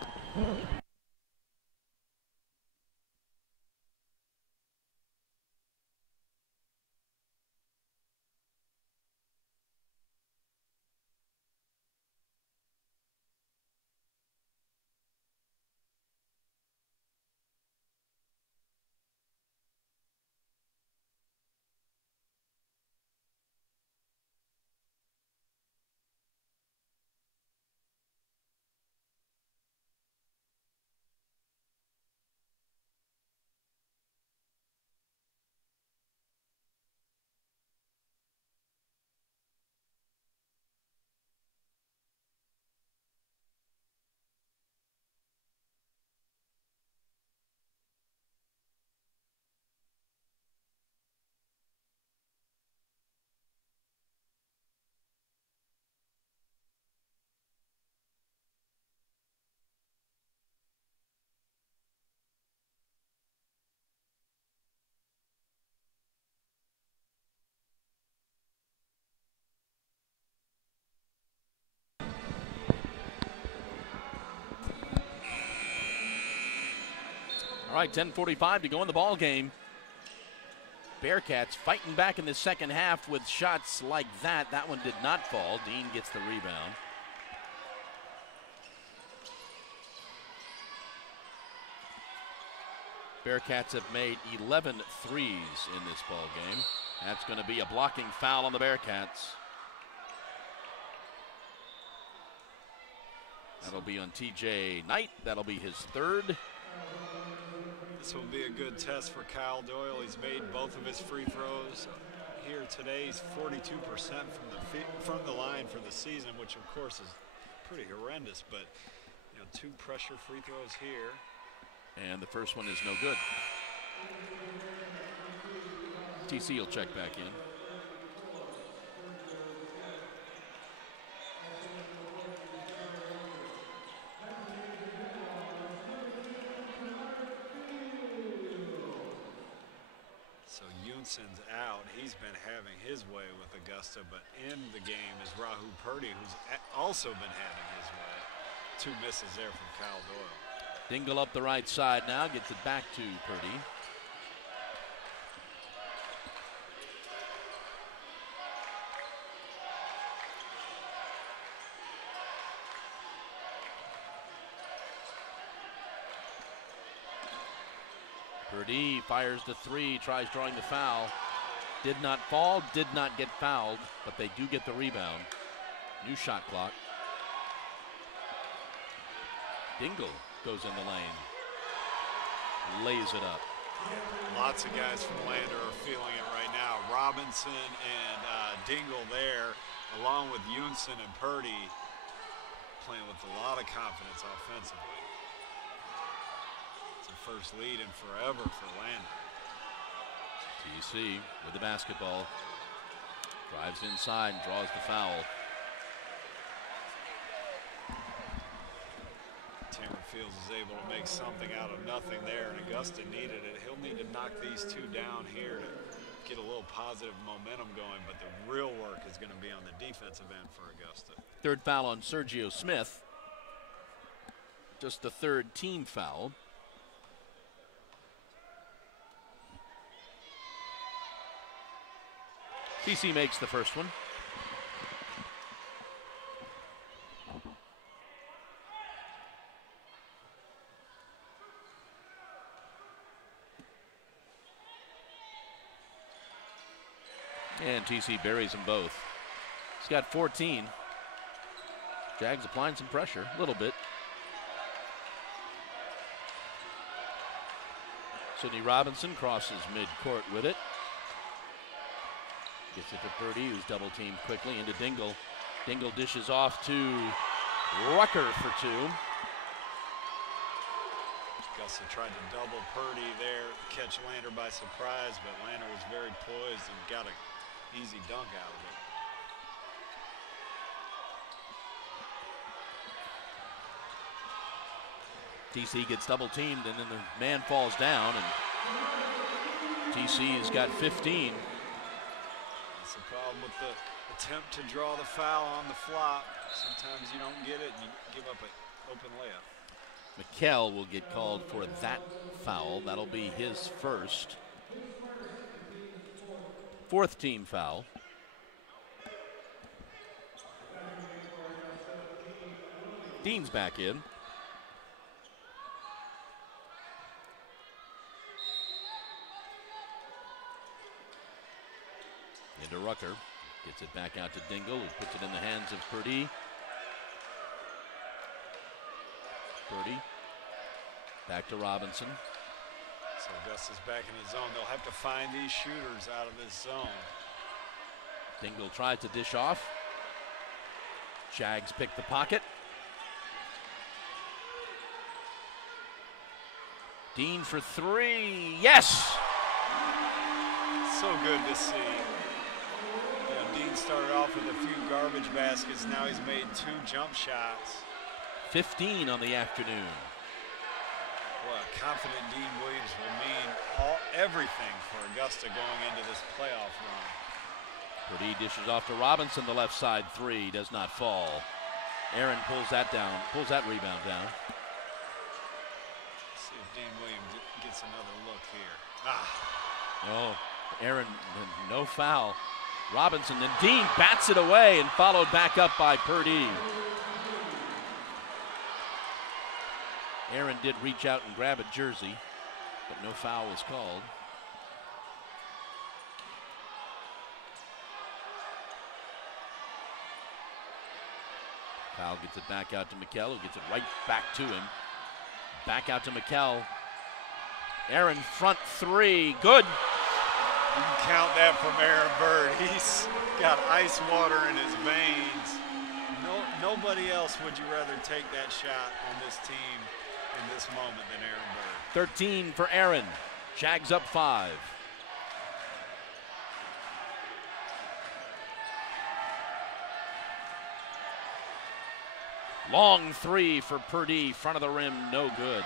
All right, 10:45 to go in the ball game. Bearcats fighting back in the second half with shots like that. That one did not fall. Dean gets the rebound. Bearcats have made 11 threes in this ball game. That's going to be a blocking foul on the Bearcats. That'll be on TJ Knight. That'll be his 3rd. This will be a good test for Kyle Doyle. He's made both of his free throws here today. He's 42% from the line for the season, which of course is pretty horrendous. But 2 pressure free throws here. And the first one is no good. TC will check back in. So Yunson's out. He's been having his way with Augusta, but in the game is Rahu Purdy, who's also been having his way. 2 misses there from Kyle Doyle. Dingle up the right side now, gets it back to Purdy. Purdy fires the 3, tries drawing the foul. Did not fall, did not get fouled, but they do get the rebound. New shot clock. Dingle goes in the lane. Lays it up. Lots of guys from Lander are feeling it right now. Robinson and Dingle there, along with Yunson and Purdy. playing with a lot of confidence offensively. It's the first lead in forever for Lander. TC with the basketball. Drives inside and draws the foul. Tamron Fields is able to make something out of nothing there, and Augusta needed it. He'll need to knock these two down here to get a little positive momentum going, but the real work is going to be on the defensive end for Augusta. Third foul on Sergio Smith. Just the third team foul. TC makes the first one. And TC buries them both. He's got 14. Jags applying some pressure, a little bit. Sidney Robinson crosses midcourt with it. Gets it to Purdy, who's double teamed quickly into Dingle. Dingle dishes off to Rucker for two. Augusta tried to double Purdy there, catch Lander by surprise, but Lander was very poised and got an easy dunk out of it. TC gets double teamed and then the man falls down, and TC has got 15. That's the problem with the attempt to draw the foul on the flop. Sometimes you don't get it and you give up an open layup. McKell will get called for that foul. That'll be his first. Fourth team foul. Dean's back in. Into Rucker. Gets it back out to Dingle, who puts it in the hands of Purdy. Purdy. Back to Robinson. So Augusta's back in his zone. They'll have to find these shooters out of this zone. Dingle tries to dish off. Jags pick the pocket. Dean for three. Yes! So good to see. Dean started off with a few garbage baskets. Now he's made 2 jump shots. 15 on the afternoon. Well, a confident Dean Williams will mean everything for Augusta going into this playoff run. Purdy dishes off to Robinson, the left side three, does not fall. Aaron pulls that down, pulls that rebound down. Let's see if Dean Williams gets another look here. Oh, Aaron, no foul. Robinson, and Dean bats it away and followed back up by Purdy. Aaron did reach out and grab a jersey, but no foul was called. Powell gets it back out to McKell, who gets it right back to him. Back out to McKell. Aaron front three, good. You can count that from Aaron Bird. He's got ice water in his veins. Nobody else would you rather take that shot on this team in this moment than Aaron Bird. 13 for Aaron. Jags up 5. Long three for Purdy, front of the rim, no good.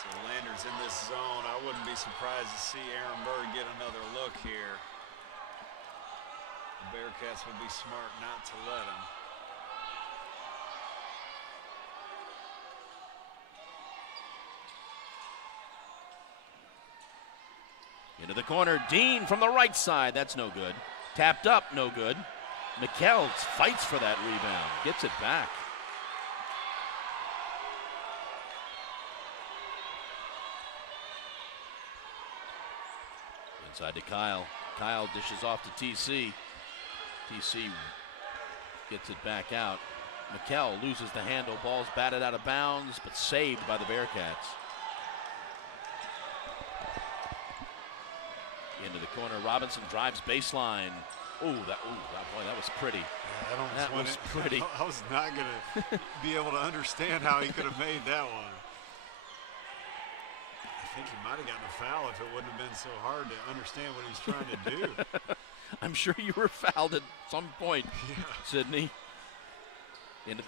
So Lander's in this zone. I wouldn't be surprised to see Aaron Bird get another look here. The Bearcats would be smart not to let him. Into the corner, Dean from the right side, that's no good. Tapped up, no good. McKell fights for that rebound, gets it back. Inside to Kyle. Kyle dishes off to TC. TC gets it back out. McKell loses the handle, ball's batted out of bounds, but saved by the Bearcats. Into the corner, Robinson drives baseline, Boy, that was pretty. Yeah, that was pretty. I was not going to be able to understand how he could have made that one. I think he might have gotten a foul if it wouldn't have been so hard to understand what he's trying to do. I'm sure you were fouled at some point, Yeah. Sydney. Dean.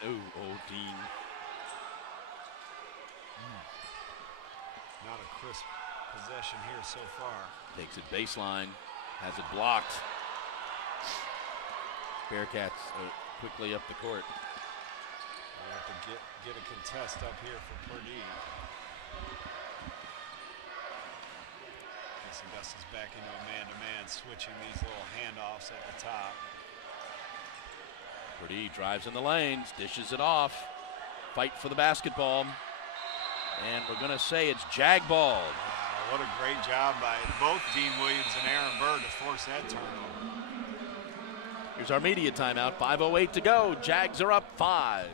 Not a crisp possession here so far. Takes it baseline, has it blocked. Bearcats quickly up the court. We have to get a contest up here for Purdue. Augusta's back into a man-to-man, switching these little handoffs at the top. Purdue drives in the lanes, dishes it off. Fight for the basketball. And we're going to say it's Jag ball. Wow, what a great job by both Dean Williams and Aaron Bird to force that turnover. Here's our media timeout. 5:08 to go. Jags are up 5.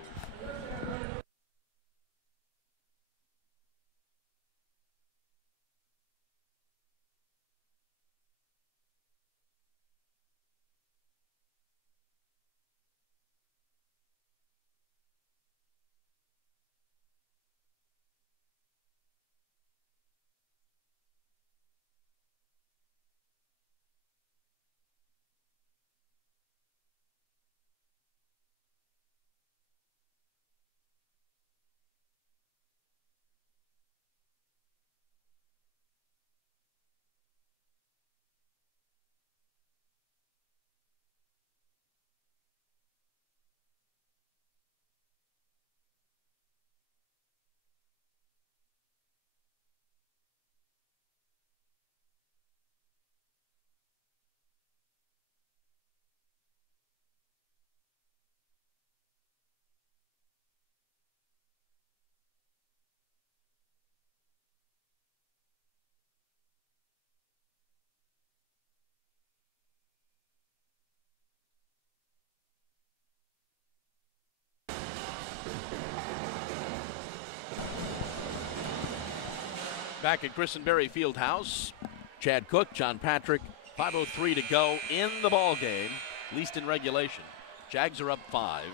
Back at Christenberry Fieldhouse, Chad Cook, John Patrick, 5:03 to go in the ball game, at least in regulation. Jags are up 5.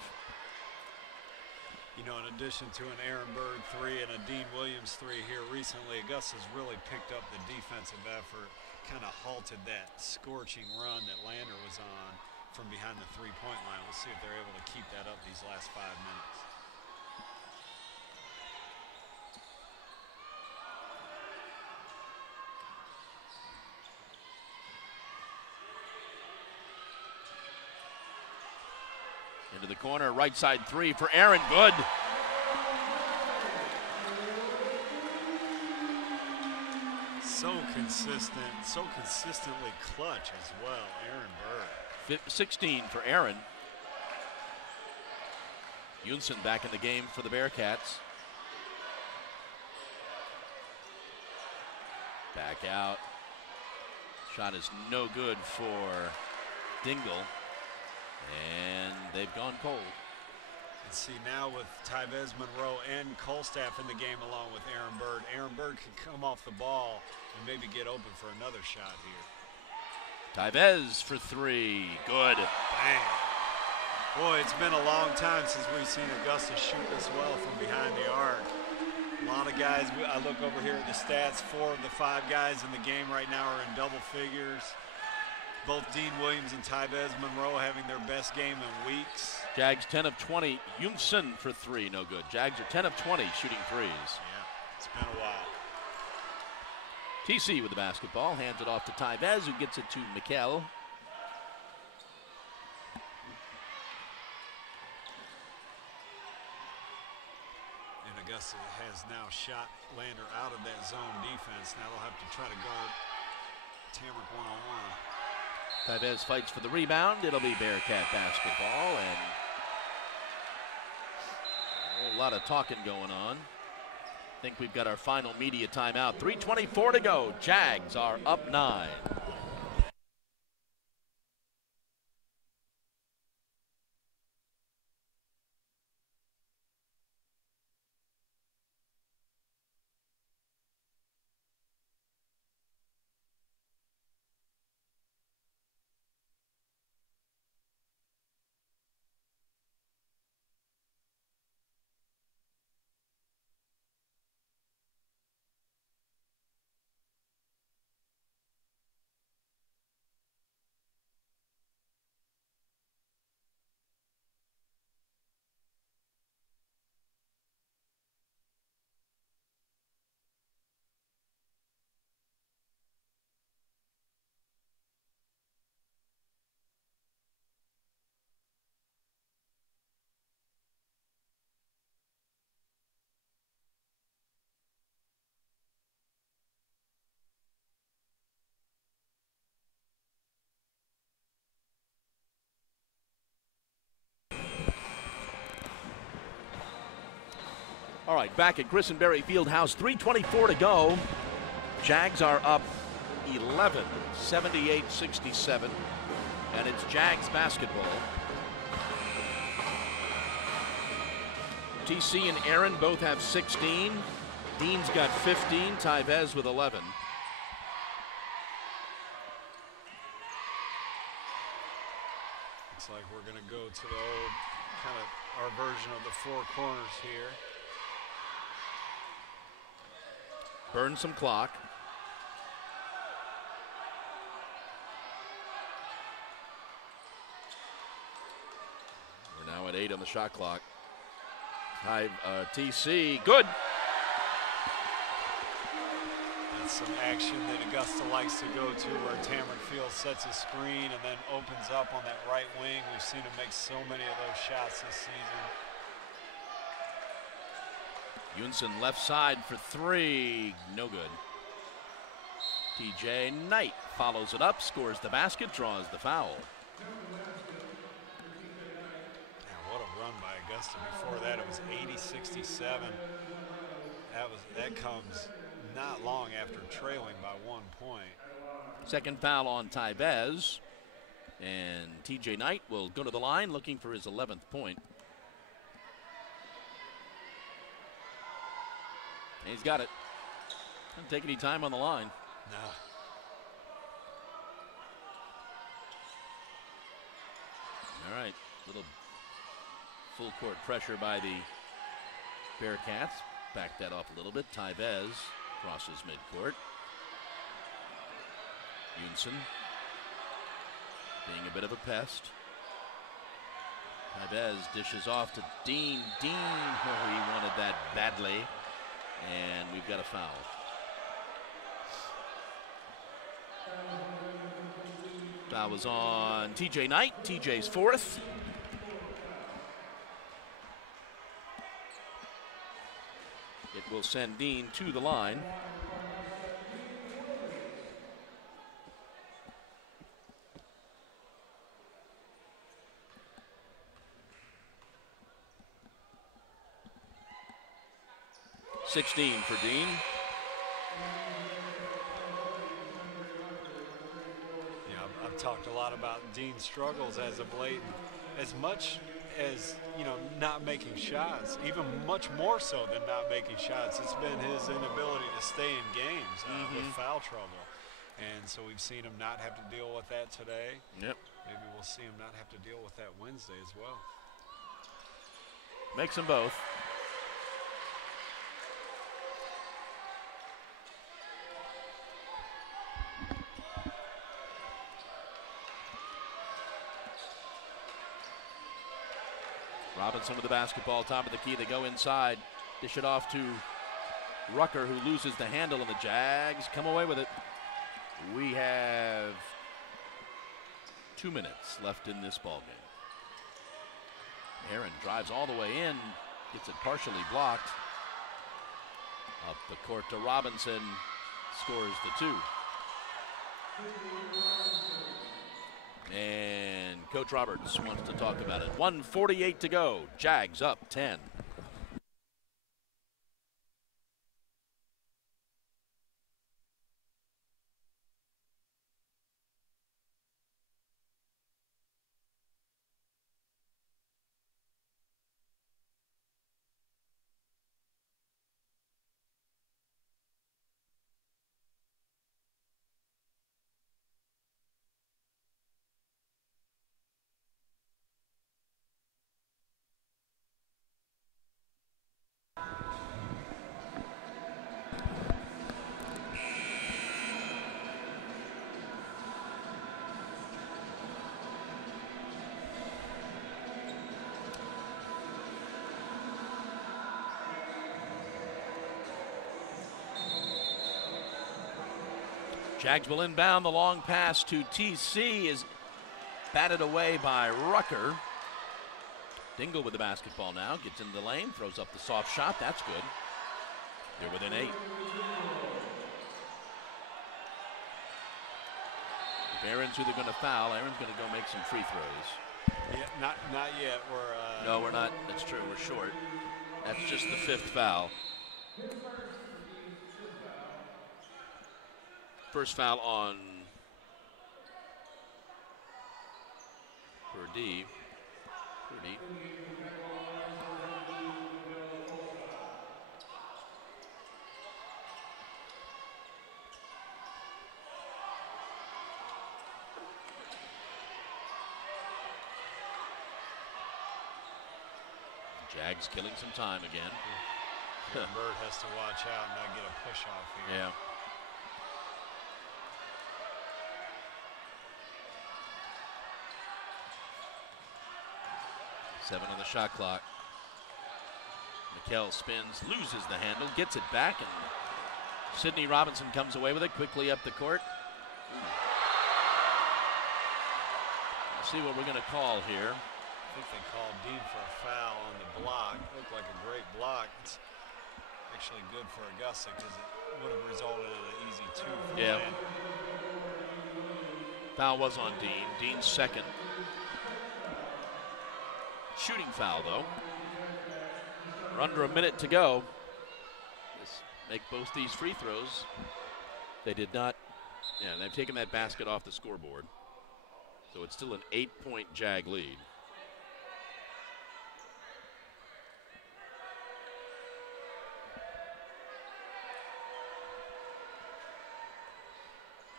You know, in addition to an Aaron Bird 3 and a Dean Williams 3 here recently, Augusta's really picked up the defensive effort, kind of halted that scorching run that Lander was on from behind the three-point line. We'll see if they're able to keep that up these last 5 minutes. Into the corner, right side 3 for Aaron. Good. So consistent, so consistently clutch as well, Aaron Bird. 16 for Aaron. Yunson back in the game for the Bearcats. Back out. Shot is no good for Dingle. And they've gone cold. And see now with Tyvez Monroe and Colstaff in the game along with Aaron Bird can come off the ball and maybe get open for another shot here. Tyvez for 3. Good. Bang. Boy, it's been a long time since we've seen Augusta shoot this well from behind the arc. A lot of guys, I look over here at the stats, 4 of the 5 guys in the game right now are in double figures. Both Dean Williams and Tyvez Monroe having their best game in weeks. Jags 10 of 20. Yunson for 3, no good. Jags are 10 of 20 shooting threes. Yeah, it's been a while. TC with the basketball, hands it off to Tyvez, who gets it to Mikkel. And Augusta has now shot Lander out of that zone defense. Now they'll have to try to guard Tamrick one-on-one. Tyvez fights for the rebound. It'll be Bearcat basketball, and a whole lot of talking going on. I think we've got our final media timeout. 3:24 to go. Jags are up 9. All right, back at Christenberry Fieldhouse, 3:24 to go. Jags are up 11, 78-67, and it's Jags basketball. TC and Aaron both have 16. Dean's got 15, Tyvez with 11. Looks like we're going to go to the old, kind of our version of the four corners here. Burn some clock. We're now at 8 on the shot clock. TC, good. That's some action that Augusta likes to go to, where Tamron Field sets a screen and then opens up on that right wing. We've seen him make so many of those shots this season. Yunson left side for three, no good. TJ Knight follows it up, scores the basket, draws the foul. What a run by Augusta. Before that, it was 80-67. That comes not long after trailing by 1 point. Second foul on Tyvez, and TJ Knight will go to the line looking for his 11th point. And he's got it. Doesn't take any time on the line. No. All right, little full court pressure by the Bearcats. Back that off a little bit. Tyvez crosses midcourt. Yunson being a bit of a pest. Tyvez dishes off to Dean. Dean, oh, he wanted that badly. And we've got a foul. Foul was on TJ Knight. TJ's fourth. It will send Dean to the line. For Dean. Yeah, I've talked a lot about Dean's struggles as of late. As much as, not making shots, even much more so than not making shots, it's been his inability to stay in games with foul trouble. And so we've seen him not have to deal with that today. Yep. Maybe we'll see him not have to deal with that Wednesday as well. Makes them both. Robinson with the basketball, top of the key. They go inside, dish it off to Rucker, who loses the handle, and the Jags come away with it. We have 2 minutes left in this ball game. Aaron drives all the way in, gets it partially blocked. Up the court to Robinson, scores the two. And Coach Roberts wants to talk about it. 1:48 to go. Jags up 10. Jags will inbound. The long pass to TC is batted away by Rucker. Dingle with the basketball now. Gets into the lane. Throws up the soft shot. That's good. They're within 8. If Aaron's who they're going to foul, Aaron's going to go make some free throws. Yeah, not yet. No, we're not. That's true. We're short. That's just the 5th foul. First foul on Purdy. Jags killing some time again. Bird has to watch out and not get a push off here. Yeah. Seven on the shot clock. McKell spins, loses the handle, gets it back, and Sidney Robinson comes away with it quickly up the court. Let's see what we're going to call here. I think they called Dean for a foul on the block. Looked like a great block. It's actually good for Augusta because it would have resulted in an easy 2 for Landry. Foul was on Dean. Dean's second. Shooting foul, though. We're under a minute to go. Let's make both these free throws. They did not. Yeah, they've taken that basket off the scoreboard. So it's still an 8-point Jag lead.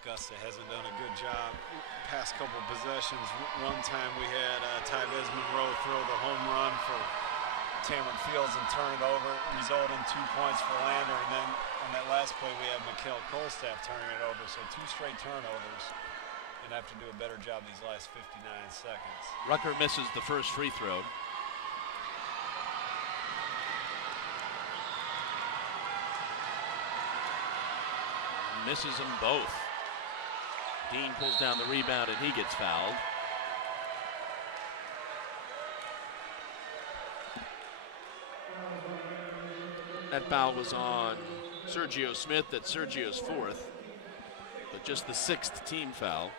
Augusta hasn't done a good job past couple possessions. One time we had Ty Monroe throw the home run for Tamron Fields and turn it over, result in 2 points for Lander, and then on that last play we had Mikhail Kolstaff turning it over, so 2 straight turnovers. And have to do a better job these last 59 seconds. Rucker misses the first free throw. Misses them both. Dean pulls down the rebound and he gets fouled. That foul was on Sergio Smith. That's Sergio's 4th, but just the 6th team foul.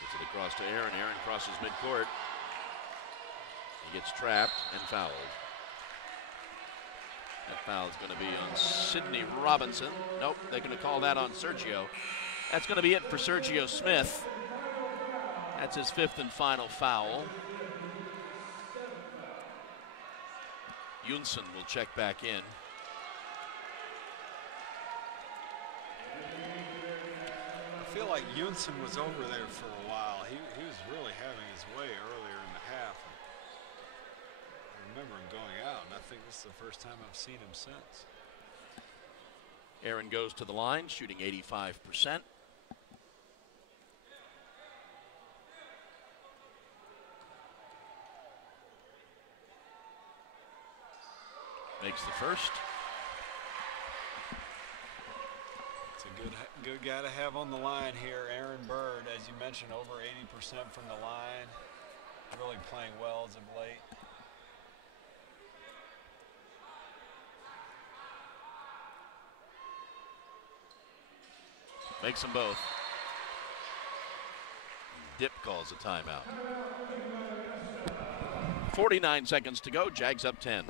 Gets it across to Aaron. Aaron crosses midcourt. He gets trapped and fouled. That foul is going to be on Sidney Robinson. Nope, they're going to call that on Sergio. That's going to be it for Sergio Smith. That's his 5th and final foul. Yunson will check back in. I feel like Yunson was over there for a while. He was really having his way earlier in the half. I remember him going out, and I think this is the first time I've seen him since. Aaron goes to the line, shooting 85%. Makes the first. It's a good guy to have on the line here. Aaron Bird, as you mentioned, over 80% from the line. Really playing well as of late. Makes them both. Dip calls a timeout. 49 seconds to go. Jags up 10.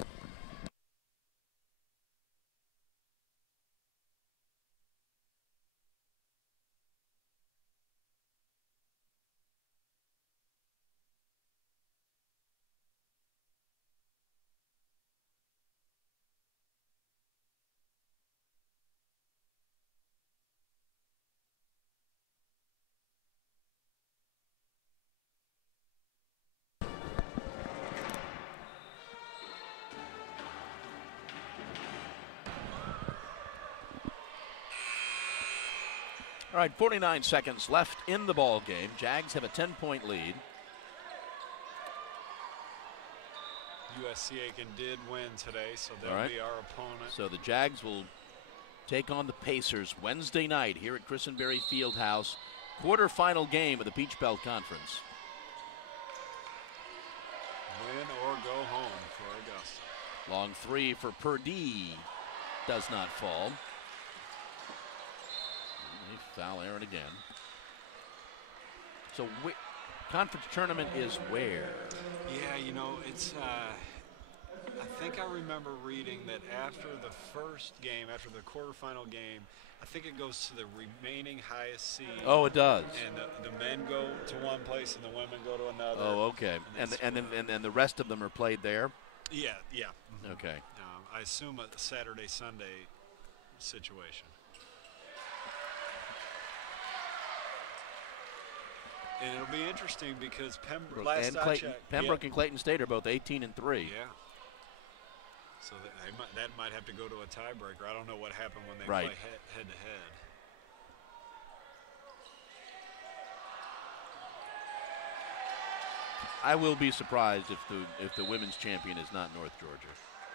All right, 49 seconds left in the ball game. Jags have a 10-point lead. USC Aiken did win today, so they'll be our opponent. So the Jags will take on the Pacers Wednesday night here at Christenberry Fieldhouse. Quarterfinal game of the Peach Belt Conference. Win or go home for Augusta. Long three for Purdy. Does not fall. They foul Aaron again. So conference tournament is where? Yeah, you know, it's, I think I remember reading that after the first game, after the quarterfinal game, I think it goes to the remaining highest seed. Oh, it does. And the men go to one place and the women go to another. Oh, okay. And the rest of them are played there? Yeah. Mm-hmm. Okay. I assume a Saturday, Sunday situation. And it'll be interesting because Pembroke and Clayton State are both 18-3. Yeah. So that might have to go to a tiebreaker. I don't know what happened when they play head to head. I will be surprised if the women's champion is not North Georgia.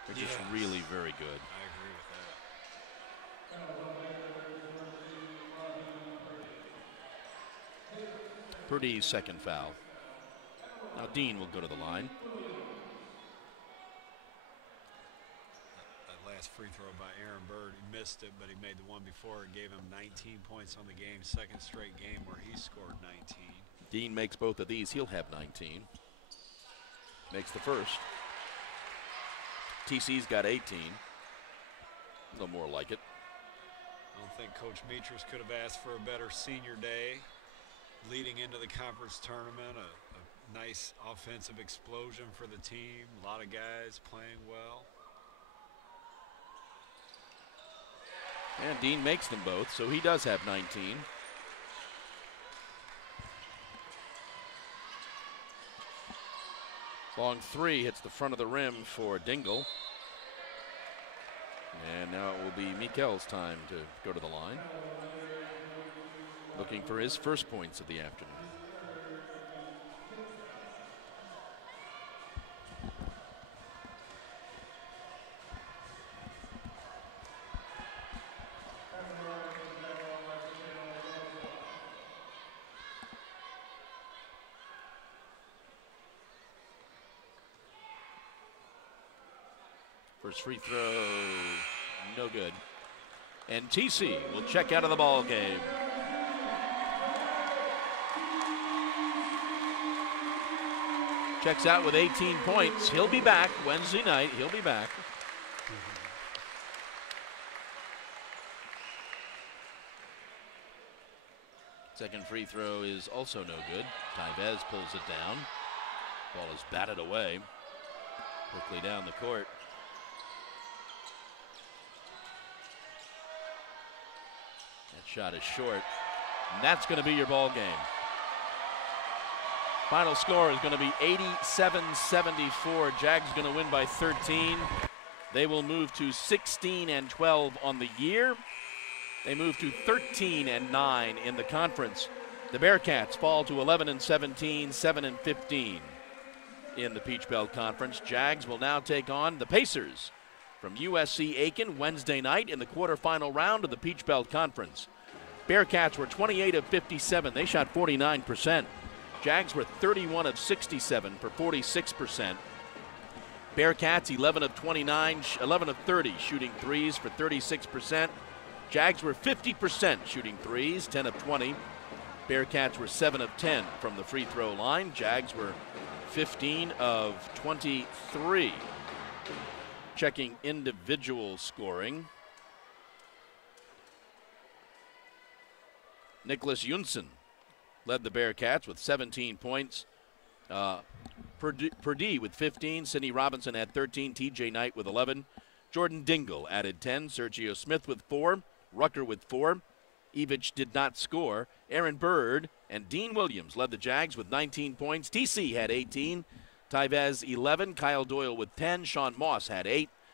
They're just really very good. I agree with that. Purdy's second foul. Now Dean will go to the line. That last free throw by Aaron Bird, he missed it, but he made the one before. It gave him 19 points on the game, second straight game where he scored 19. Dean makes both of these. He'll have 19. Makes the first. TC's got 18. A little more like it. I don't think Coach Metras could have asked for a better senior day. Leading into the conference tournament, a nice offensive explosion for the team. A lot of guys playing well. And Dean makes them both, so he does have 19. Long three hits the front of the rim for Dingle. And now it will be Mikel's time to go to the line. Looking for his first points of the afternoon. First free throw, no good. And TC will check out of the ball game. Checks out with 18 points. He'll be back Wednesday night. He'll be back. Second free throw is also no good. Tevez pulls it down. Ball is batted away. Quickly down the court. That shot is short. And that's going to be your ball game. Final score is going to be 87-74. Jags going to win by 13. They will move to 16-12 on the year. They move to 13-9 in the conference. The Bearcats fall to 11-17, 7-15 in the Peach Belt Conference. Jags will now take on the Pacers from USC Aiken Wednesday night in the quarterfinal round of the Peach Belt Conference. Bearcats were 28 of 57. They shot 49%. Jags were 31 of 67 for 46%. Bearcats 11 of 29, 11 of 30 shooting threes for 36%. Jags were 50% shooting threes, 10 of 20. Bearcats were 7 of 10 from the free throw line. Jags were 15 of 23. Checking individual scoring. Nicholas Junsen led the Bearcats with 17 points. Purdy with 15. Sidney Robinson had 13. TJ Knight with 11. Jordan Dingle added 10. Sergio Smith with 4. Rucker with 4. Evich did not score. Aaron Bird and Dean Williams led the Jags with 19 points. TC had 18. Tevez 11. Kyle Doyle with 10. Sean Moss had 8.